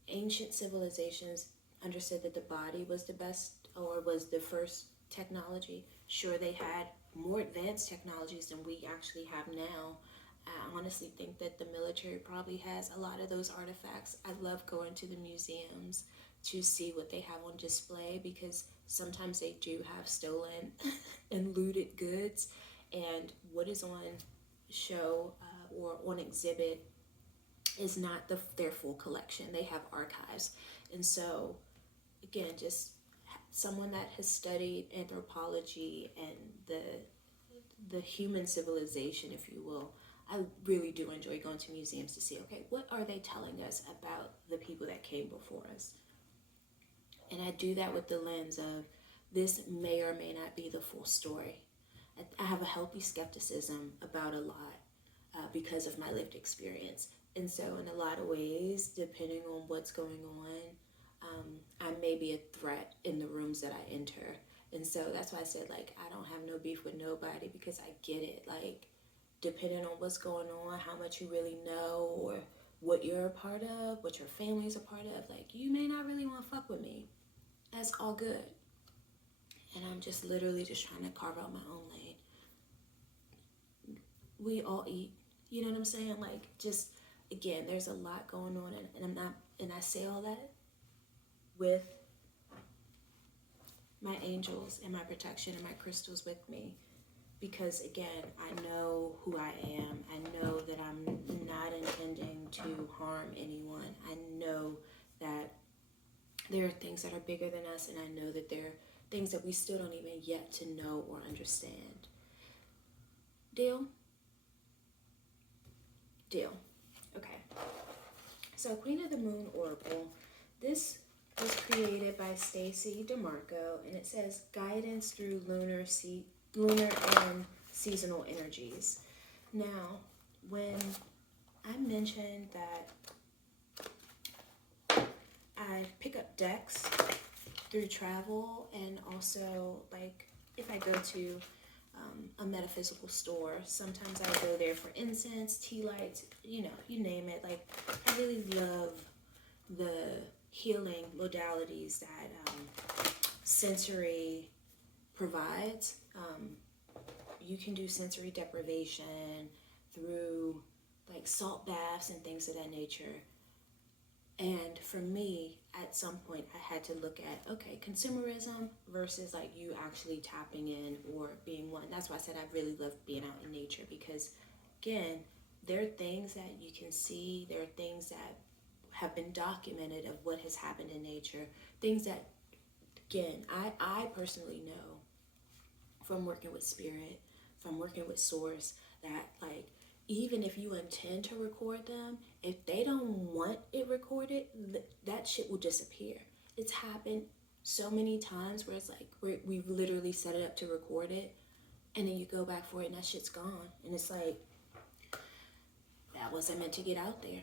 Ancient civilizations understood that the body was the best or was the first technology. Sure, they had more advanced technologies than we actually have now. I honestly think that the military probably has a lot of those artifacts. I love going to the museums to see what they have on display, because sometimes they do have stolen and looted goods, and what is on show or on exhibit is not their full collection. They have archives. And so again, just someone that has studied anthropology and the human civilization, if you will, I really do enjoy going to museums to see, okay, what are they telling us about the people that came before us? And I do that with the lens of this may or may not be the full story. I have a healthy skepticism about a lot because of my lived experience. And so in a lot of ways, depending on what's going on, I may be a threat in the rooms that I enter. And so that's why I said, I don't have no beef with nobody, because I get it. Depending on what's going on, how much you really know, or what you're a part of, what your family's a part of, you may not really want to fuck with me. That's all good. And I'm just literally just trying to carve out my own lane. We all eat. You know what I'm saying? Just, again, there's a lot going on, and I say all that with my angels and my protection and my crystals with me. Because again, I know who I am. I know that I'm not intending to harm anyone. I know that There are things that are bigger than us, and I know that there are things that we still don't even yet to know or understand. Deal? Deal. Okay. So Queen of the Moon Oracle, this was created by Stacy DeMarco, and it says guidance through lunar and seasonal energies. Now, when I mentioned that I pick up decks through travel, and also like if I go to a metaphysical store, sometimes I go there for incense, tea lights, you name it. Like, I really love the healing modalities that sensory provides. You can do sensory deprivation through like salt baths and things of that nature. And for me, at some point, I had to look at, okay, consumerism versus like you actually tapping in or being one. That's why I said I really love being out in nature, because again, there are things that you can see, there are things that have been documented of what has happened in nature, things that, again, I personally know from working with spirit, from working with source, that like, even if you intend to record them, if they don't want it recorded, that shit will disappear. It's happened so many times where it's like we've literally set it up to record it, and then you go back for it and that shit's gone, and it's like, that wasn't meant to get out there.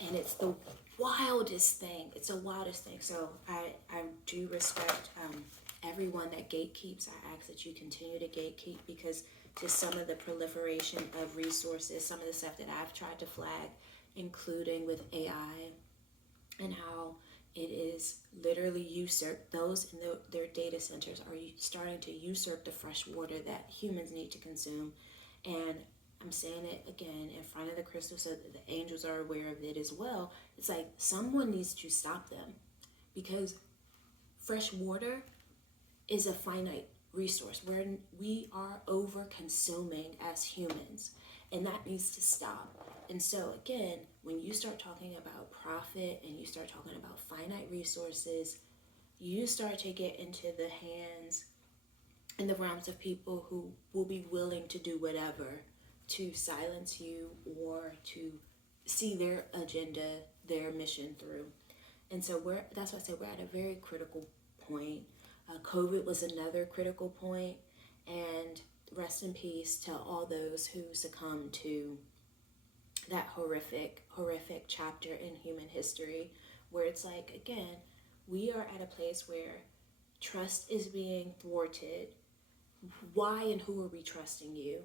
And it's the wildest thing. It's the wildest thing. So I do respect everyone that gatekeeps. I ask that you continue to gatekeep, because just some of the proliferation of resources, some of the stuff that I've tried to flag, including with AI, and how it is literally usurped. Those in their data centers are starting to usurp the fresh water that humans need to consume. And I'm saying it again in front of the crystal so that the angels are aware of it as well. It's like someone needs to stop them, because fresh water is a finite resource where we are over consuming as humans, and that needs to stop. And so again, when you start talking about profit and you start talking about finite resources, you start to get into the hands and the realms of people who will be willing to do whatever to silence you or to see their agenda, their mission through. And so that's why I say we're at a very critical point. COVID was another critical point, and rest in peace to all those who succumbed to that horrific chapter in human history, where it's like, again, we are at a place where trust is being thwarted. Why and who are we trusting you?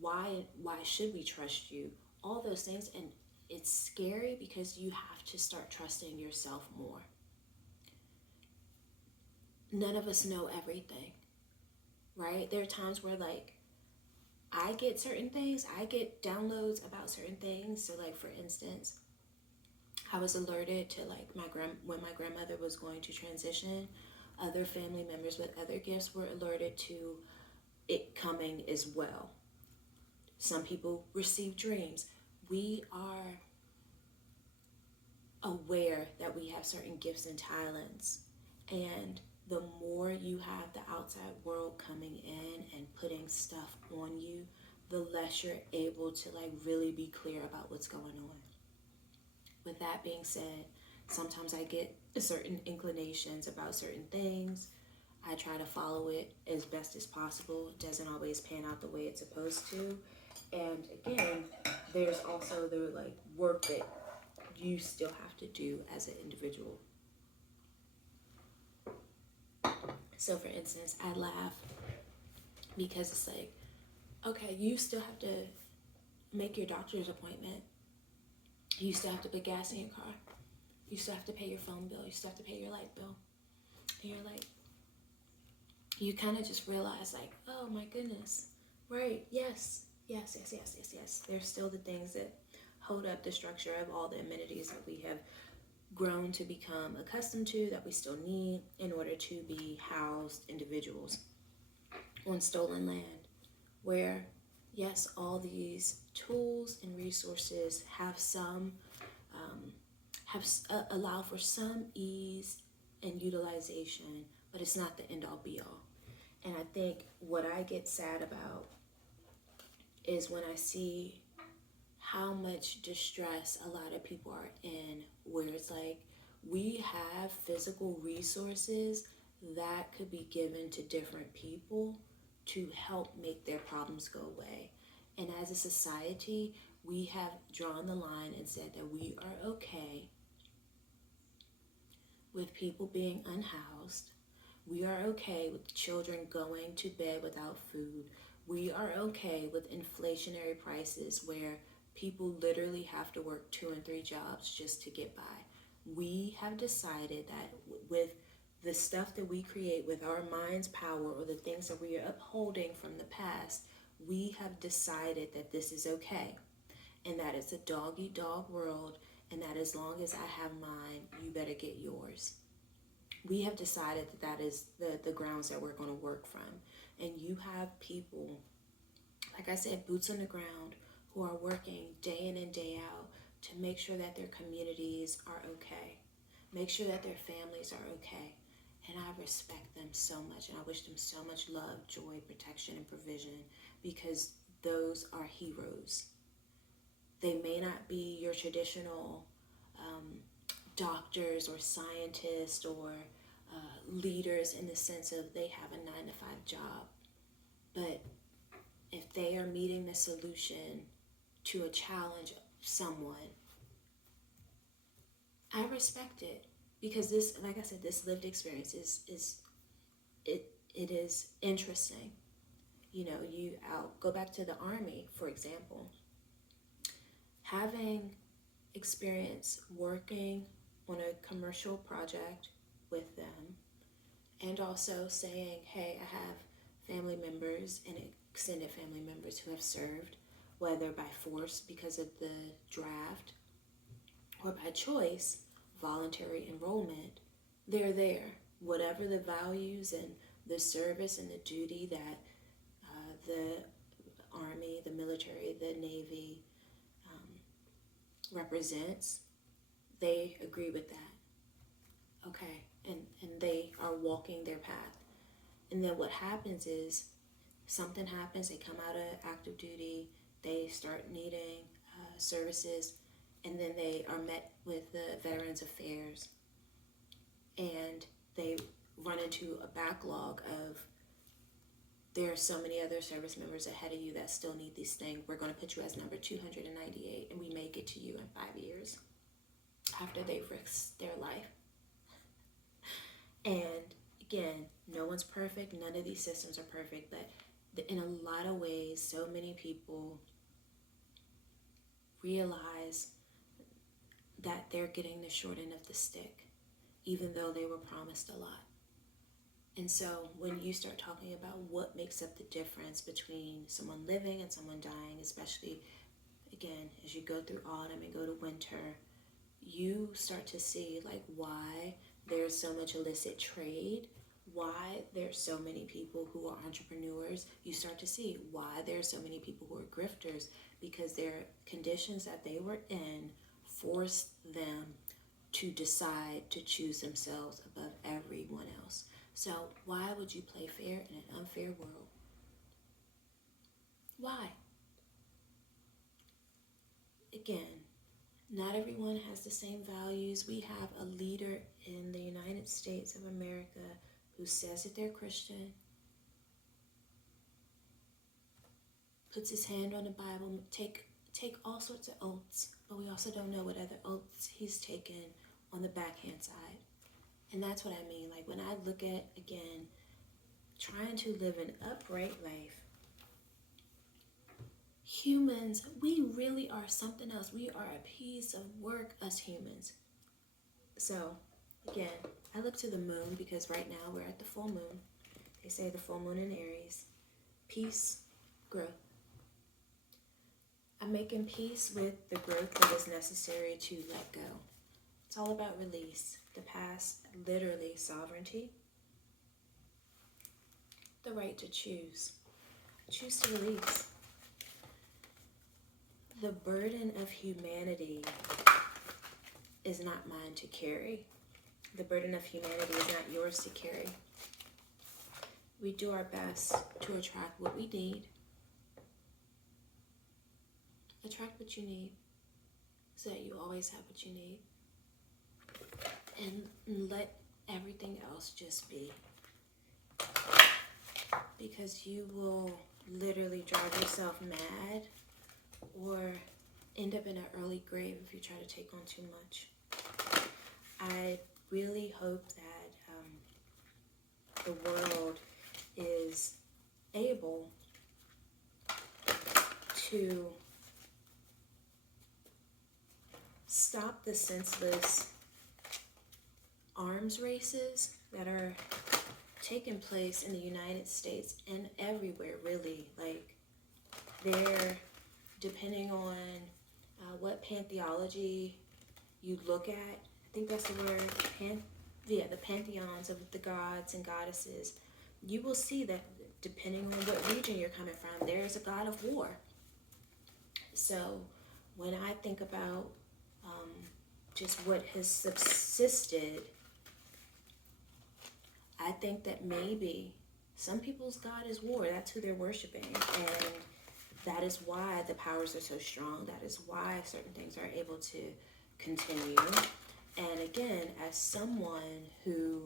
Why should we trust you? All those things. And it's scary because you have to start trusting yourself more. None of us know everything, right? There are times where like I get certain things, I get downloads about certain things. So like, for instance, I was alerted to like when my grandmother was going to transition, other family members with other gifts were alerted to it coming as well. Some people receive dreams. We are aware that we have certain gifts and talents, and the more you have the outside world coming in and putting stuff on you, the less you're able to like really be clear about what's going on. With that being said, sometimes I get certain inclinations about certain things. I try to follow it as best as possible. It doesn't always pan out the way it's supposed to. And again, there's also the like work that you still have to do as an individual. So for instance, I laugh because it's like, okay, you still have to make your doctor's appointment. You still have to put gas in your car. You still have to pay your phone bill. You still have to pay your light bill. And you're like, you kind of just realize like, oh my goodness, right, yes. There's still the things that hold up the structure of all the amenities that we have grown to become accustomed to, that we still need in order to be housed individuals on stolen land, where yes, all these tools and resources have some allow for some ease and utilization, but it's not the end all be all. And I think what I get sad about is when I see how much distress a lot of people are in, where it's like we have physical resources that could be given to different people to help make their problems go away. And as a society, we have drawn the line and said that we are okay with people being unhoused. We are okay with children going to bed without food. We are okay with inflationary prices where people literally have to work 2 and 3 jobs just to get by. We have decided that with the stuff that we create with our mind's power, or the things that we are upholding from the past, we have decided that this is okay. And that it's a dog-eat-dog world, and that as long as I have mine, you better get yours. We have decided that that is the grounds that we're going to work from. And you have people, like I said, boots on the ground, who are working day in and day out to make sure that their communities are okay, make sure that their families are okay. And I respect them so much, and I wish them so much love, joy, protection, and provision, because those are heroes. They may not be your traditional doctors or scientists or leaders in the sense of they have a 9-to-5 job. But if they are meeting the solution to a challenge of someone, I respect it, because this, like I said, this lived experience is interesting. You know, I'll go back to the Army, for example. Having experience working on a commercial project with them, and also saying, hey, I have family members and extended family members who have served, whether by force because of the draft or by choice, voluntary enrollment, they're there. Whatever the values and the service and the duty that the Army, the military, the Navy represents, they agree with that. Okay, and they are walking their path. And then what happens is something happens, they come out of active duty, they start needing services, and then they are met with the Veterans Affairs, and they run into a backlog of, there are so many other service members ahead of you that still need these things. We're going to put you as number 298, and we may get to you in 5 years after they've risked their life. And again, no one's perfect. None of these systems are perfect, but in a lot of ways, so many people realize that they're getting the short end of the stick, even though they were promised a lot. And so when you start talking about what makes up the difference between someone living and someone dying, especially, again, as you go through autumn and go to winter, you start to see like why there's so much illicit trade, why there's so many people who are entrepreneurs. You start to see why there's so many people who are grifters, because their conditions that they were in forced them to decide to choose themselves above everyone else. So why would you play fair in an unfair world? Why? Again, not everyone has the same values. We have a leader in the United States of America who says that they're Christian, puts his hand on the Bible, take all sorts of oaths, but we also don't know what other oaths he's taken on the backhand side. And that's what I mean. Like when I look at, again, trying to live an upright life, humans, we really are something else. We are a piece of work, us humans. So, again, I look to the moon because right now we're at the full moon. They say the full moon in Aries. Peace, growth. I'm making peace with the growth that is necessary to let go. It's all about release. The past, literally sovereignty. The right to choose. Choose to release. The burden of humanity is not mine to carry. The burden of humanity is not yours to carry. We do our best to attract what we need. Attract what you need so that you always have what you need. And let everything else just be. Because you will literally drive yourself mad or end up in an early grave if you try to take on too much. I really hope that the world is able to stop the senseless arms races that are taking place in the United States and everywhere, really. Like, they're, depending on what pantheology you look at, I think that's the word, the pantheons of the gods and goddesses, you will see that depending on what region you're coming from, there is a god of war. So when I think about just what has subsisted, I think that maybe some people's God is war. That's who they're worshiping. And that is why the powers are so strong. That is why certain things are able to continue. And again, as someone who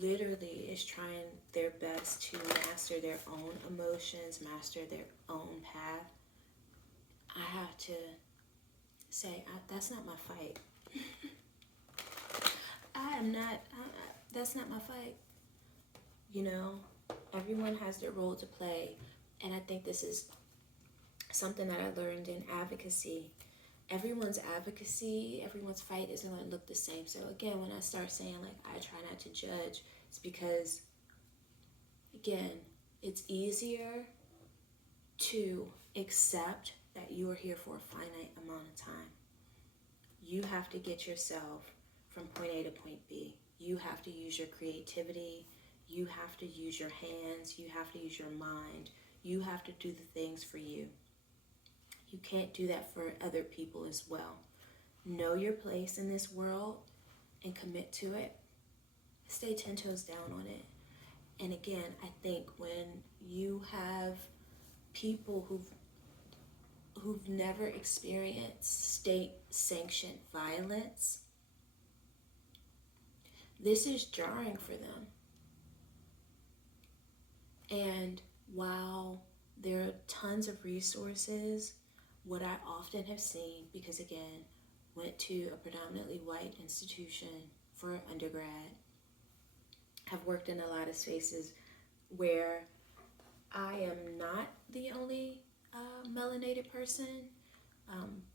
literally is trying their best to master their own emotions, master their own path, I have to say, that's not my fight. That's not my fight. You know, everyone has their role to play. And I think this is something that I learned in advocacy. Everyone's advocacy, everyone's fight isn't going to look the same. So again, when I start saying, like, I try not to judge, it's because, again, it's easier to accept that you are here for a finite amount of time. You have to get yourself from point A to point B. You have to use your creativity. You have to use your hands. You have to use your mind. You have to do the things for you. You can't do that for other people as well. Know your place in this world and commit to it. Stay 10 toes down on it. And again, I think when you have people who've never experienced state-sanctioned violence, this is jarring for them. And while there are tons of resources, what I often have seen, because again, went to a predominantly white institution for undergrad, have worked in a lot of spaces where I am not the only melanated person,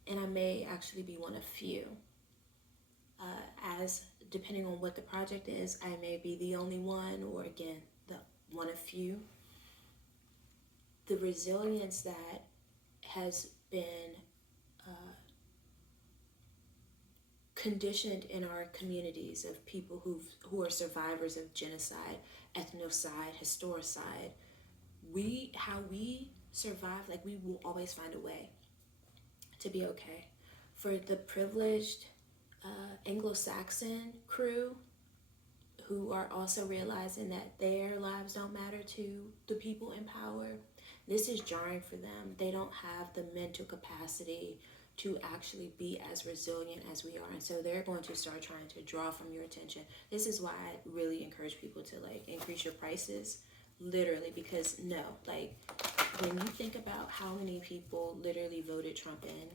and I may actually be one of few. As depending on what the project is, I may be the only one, or again, the one of few. The resilience that has been conditioned in our communities of people who are survivors of genocide, ethnocide, historicide, how we survive, like, we will always find a way to be okay. For the privileged Anglo-Saxon crew who are also realizing that their lives don't matter to the people in power, this is jarring for them. They don't have the mental capacity to actually be as resilient as we are. And so they're going to start trying to draw from your attention. This is why I really encourage people to, like, increase your prices, literally, because no, like, when you think about how many people literally voted Trump in,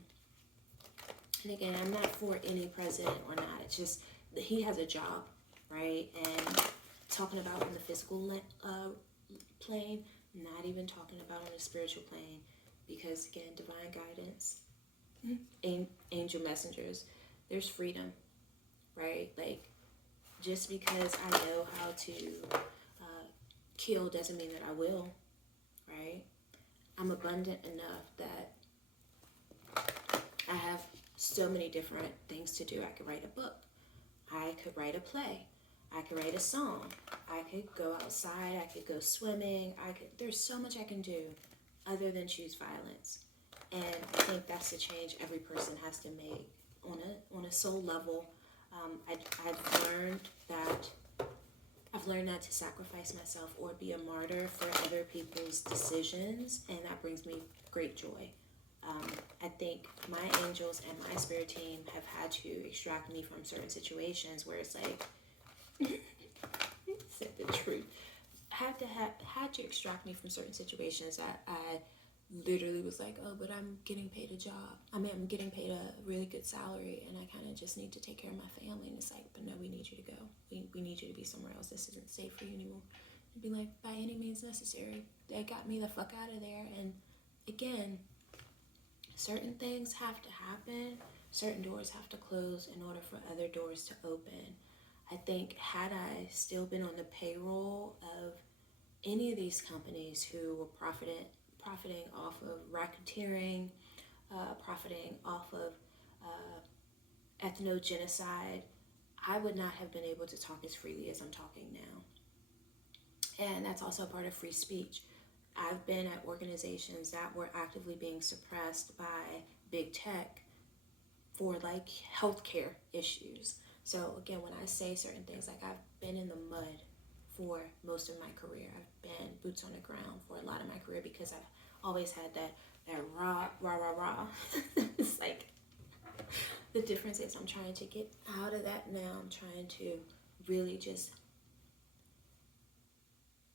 and again, I'm not for any president or not, it's just that he has a job, right? And talking about on the physical plane, not even talking about on the spiritual plane, because again, divine guidance, angel messengers, there's freedom, right? Like, just because I know how to kill doesn't mean that I will, right? I'm abundant enough that I have so many different things to do. I could write a book. I could write a play. I could write a song. I could go outside. I could go swimming. There's so much I can do other than choose violence. And I think that's the change every person has to make on a soul level, I've learned not to sacrifice myself or be a martyr for other people's decisions, and that brings me great joy. I think my angels and my spirit team have had to extract me from certain situations where it's like, said the truth. Had to extract me from certain situations that I literally was like, oh, but I'm getting paid a job. I mean, I'm getting paid a really good salary, and I kind of just need to take care of my family. And it's like, but no, we need you to go. We need you to be somewhere else. This isn't safe for you anymore. And be like, by any means necessary. They got me the fuck out of there. And again, certain things have to happen. Certain doors have to close in order for other doors to open. I think had I still been on the payroll of any of these companies who were profiting off of racketeering, profiting off of ethnogenocide, I would not have been able to talk as freely as I'm talking now. And that's also part of free speech. I've been at organizations that were actively being suppressed by big tech for like healthcare issues. So again, when I say certain things, like I've been in the mud for most of my career. I've been boots on the ground for a lot of my career because I've always had that rah. It's like the difference is I'm trying to get out of that now. I'm trying to really just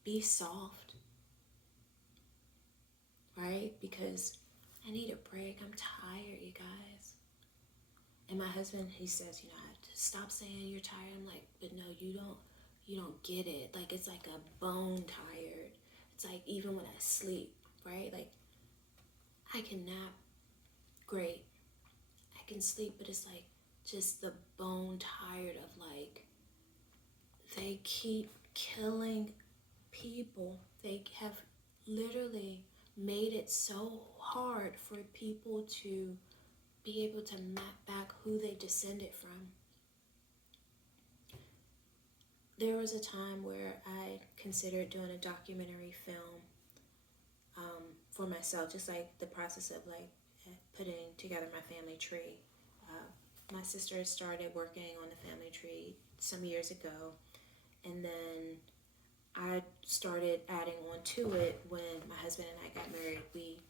be soft, right? Because I need a break. I'm tired, you guys. And my husband, he says, you know, I have to stop saying you're tired. I'm like, but no, you don't get it. Like, it's like a bone tired. It's like even when I sleep, right? Like, I can nap great. I can sleep, but it's like just the bone tired of like, they keep killing people. They have literally made it so hard for people to be able to map back who they descended from. There was a time where I considered doing a documentary film for myself, just like the process of like putting together my family tree. My sister started working on the family tree some years ago, and then I started adding on to it when my husband and I got married. We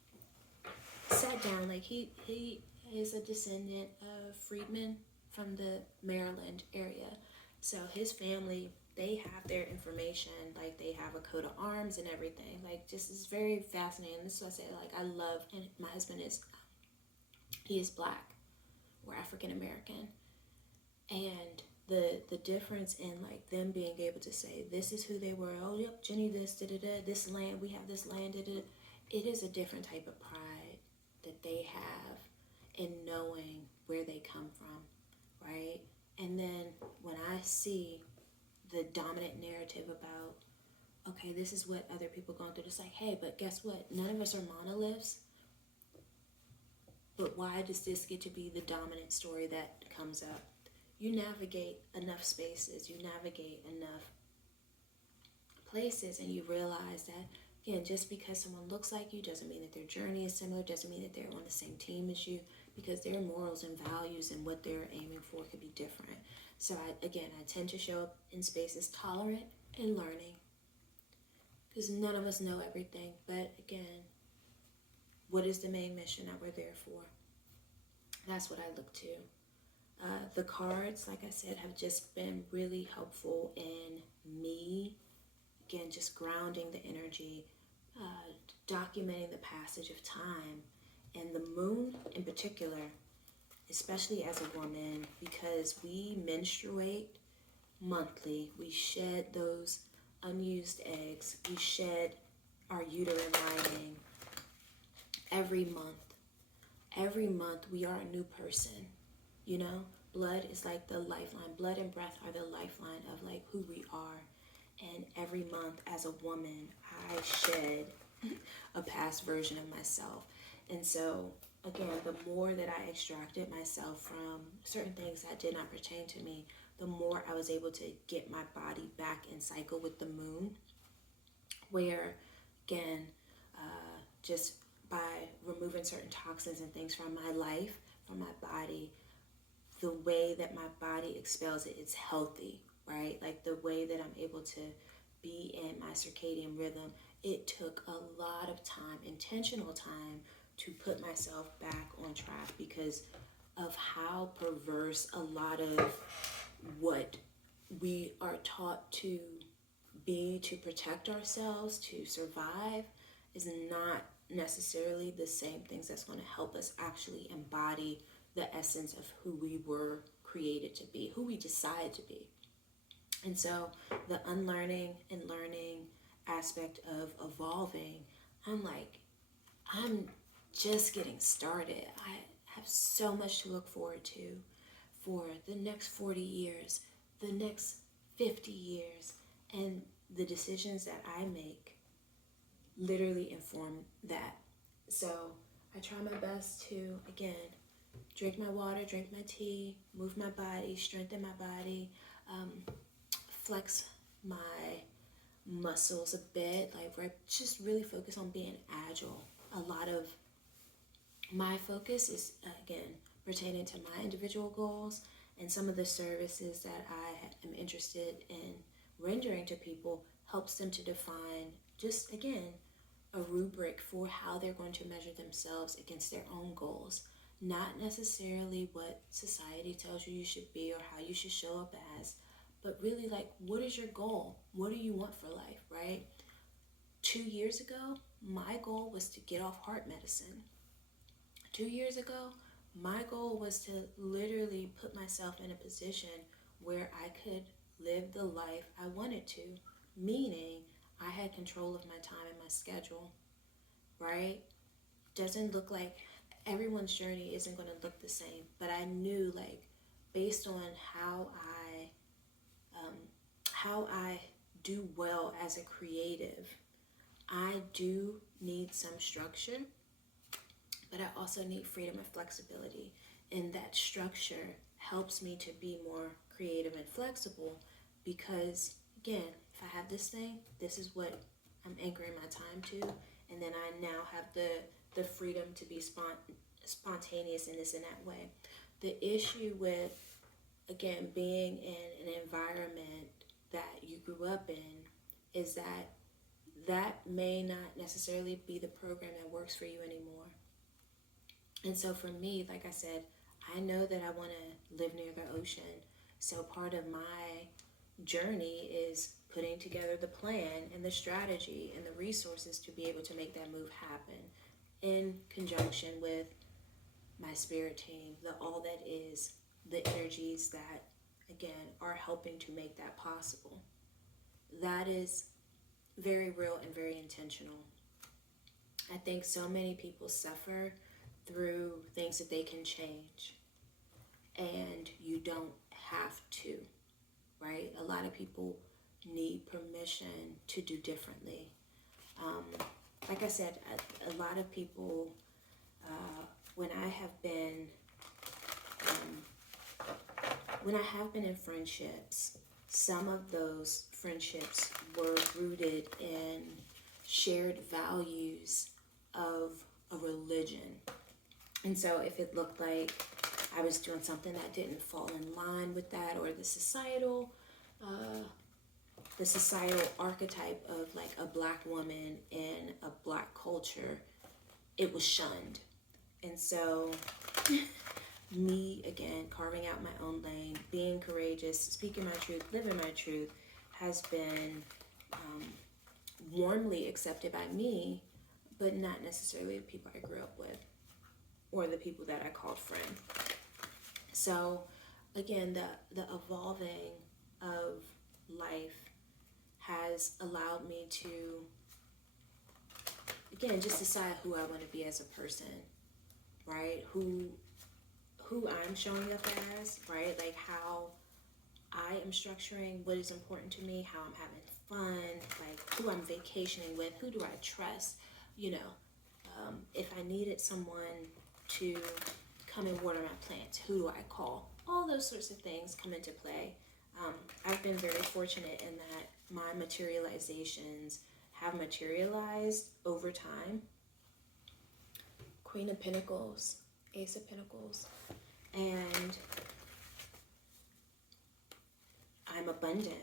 sat down, like he is a descendant of freedmen from the Maryland area. So his family, they have their information, like they have a coat of arms and everything. Like, just it's very fascinating. This is what I say, like I love, and my husband he is black. We're African American. And the difference in like them being able to say, this is who they were. Oh, yep, Jenny, this land, we have this land, It is a different type of pride that they have in knowing where they come from, right? And then when I see the dominant narrative about, okay, this is what other people going through, it's like, hey, but guess what? None of us are monoliths. But why does this get to be the dominant story that comes up? You navigate enough spaces, you navigate enough places, and you realize that, again, just because someone looks like you doesn't mean that their journey is similar, doesn't mean that they're on the same team as you, because their morals and values and what they're aiming for could be different. So I tend to show up in spaces tolerant and learning, because none of us know everything. But again, what is the main mission that we're there for? That's what I look to. The cards, like I said, have just been really helpful in me, again, just grounding the energy, documenting the passage of time, and the moon in particular, especially as a woman, because we menstruate monthly. We shed those unused eggs. We shed our uterine lining every month. Every month we are a new person, you know? Blood is like the lifeline. Blood and breath are the lifeline of like who we are. And every month as a woman, I shed a past version of myself. And so, again, the more that I extracted myself from certain things that did not pertain to me, the more I was able to get my body back in cycle with the moon, where, again, just by removing certain toxins and things from my life, from my body, the way that my body expels it, it's healthy, right? Like the way that I'm able to be in my circadian rhythm, it took a lot of time, intentional time, to put myself back on track because of how perverse a lot of what we are taught to be to protect ourselves, to survive, is not necessarily the same things that's going to help us actually embody the essence of who we were created to be, who we decide to be. And so the unlearning and learning aspect of evolving, I'm just getting started. I have so much to look forward to for the next 40 years, the next 50 years, and the decisions that I make literally inform that. So I try my best to, again, drink my water, drink my tea, move my body, strengthen my body, flex my muscles a bit, like right, just really focus on being agile. A lot of my focus is, again, pertaining to my individual goals and some of the services that I am interested in rendering to people helps them to define, just again, a rubric for how they're going to measure themselves against their own goals. Not necessarily what society tells you you should be or how you should show up as, but really like, what is your goal? What do you want for life, right? 2 years ago, my goal was to get off heart medicine. 2 years ago, my goal was to literally put myself in a position where I could live the life I wanted to, meaning I had control of my time and my schedule, right? Doesn't look like everyone's journey isn't going to look the same, but I knew, like, based on how I do well as a creative, I do need some structure, but I also need freedom and flexibility. And that structure helps me to be more creative and flexible because, again, if I have this thing, this is what I'm anchoring my time to. And then I now have the freedom to be spontaneous in this and that way. The issue with, again, being in an environment that you grew up in is that may not necessarily be the program that works for you anymore. And so for me, like I said, I know that I want to live near the ocean. So part of my journey is putting together the plan and the strategy and the resources to be able to make that move happen in conjunction with my spirit team, the all that is, the energies that, again, are helping to make that possible. That is very real and very intentional. I think so many people suffer through things that they can change, and you don't have to, right? A lot of people need permission to do differently. Like I said, a lot of people, when I have been in friendships, some of those friendships were rooted in shared values of a religion. And so if it looked like I was doing something that didn't fall in line with that, or the societal archetype of like a black woman in a black culture, it was shunned. And so me, again, carving out my own lane, being courageous, speaking my truth, living my truth, has been warmly accepted by me, but not necessarily the people I grew up with or the people that I called friend. So again, the evolving of life has allowed me to, again, just decide who I want to be as a person, right? Who I'm showing up as, right? Like how I am structuring what is important to me, how I'm having fun, like who I'm vacationing with, who do I trust, if I needed someone to come and water my plants, who do I call? All those sorts of things come into play. I've been very fortunate in that my materializations have materialized over time. Queen of Pentacles, Ace of Pentacles, and I'm abundant.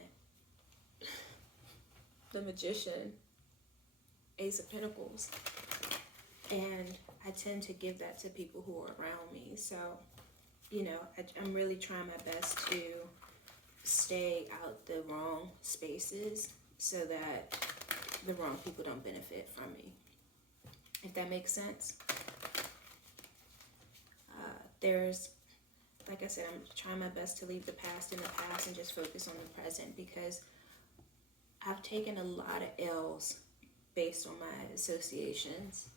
The Magician, Ace of Pentacles. And I tend to give that to people who are around me. So, you know, I'm really trying my best to stay out the wrong spaces so that the wrong people don't benefit from me. If that makes sense. There's, like I said, I'm trying my best to leave the past in the past and just focus on the present, because I've taken a lot of L's based on my associations.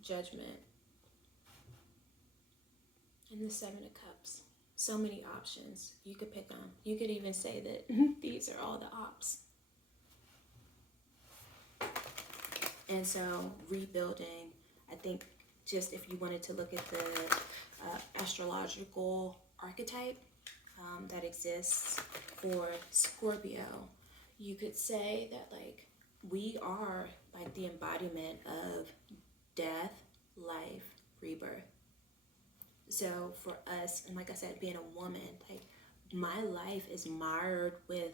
Judgment. And the Seven of Cups. So many options you could pick on. You could even say that these are all the ops. And so rebuilding, I think, just if you wanted to look at the astrological archetype that exists for Scorpio, you could say that, like, we are like the embodiment of death, life, rebirth. So for us, and like I said, being a woman, like, my life is mired with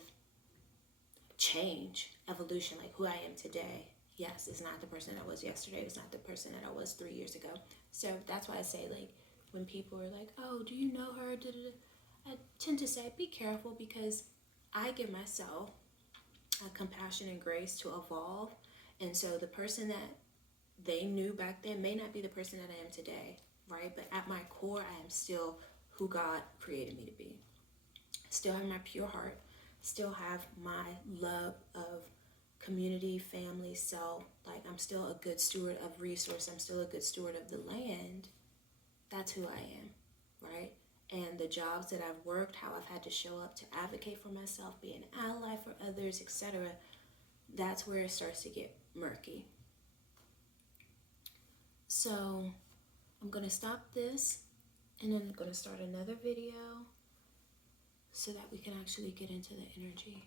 change, evolution, like who I am today. Yes, it's not the person I was yesterday. It's not the person that I was 3 years ago. So that's why I say, like, when people are like, oh, do you know her? I tend to say, be careful, because I give myself compassion and grace to evolve. And so the person that they knew back then may not be the person that I am today, right? But at my core, I am still who God created me to be. Still have my pure heart. Still have my love of community, family, self. Like, I'm still a good steward of resource. I'm still a good steward of the land. That's who I am, right? And the jobs that I've worked, how I've had to show up to advocate for myself, be an ally for others, etc. That's where it starts to get murky. So I'm going to stop this, and then I'm going to start another video so that we can actually get into the energy.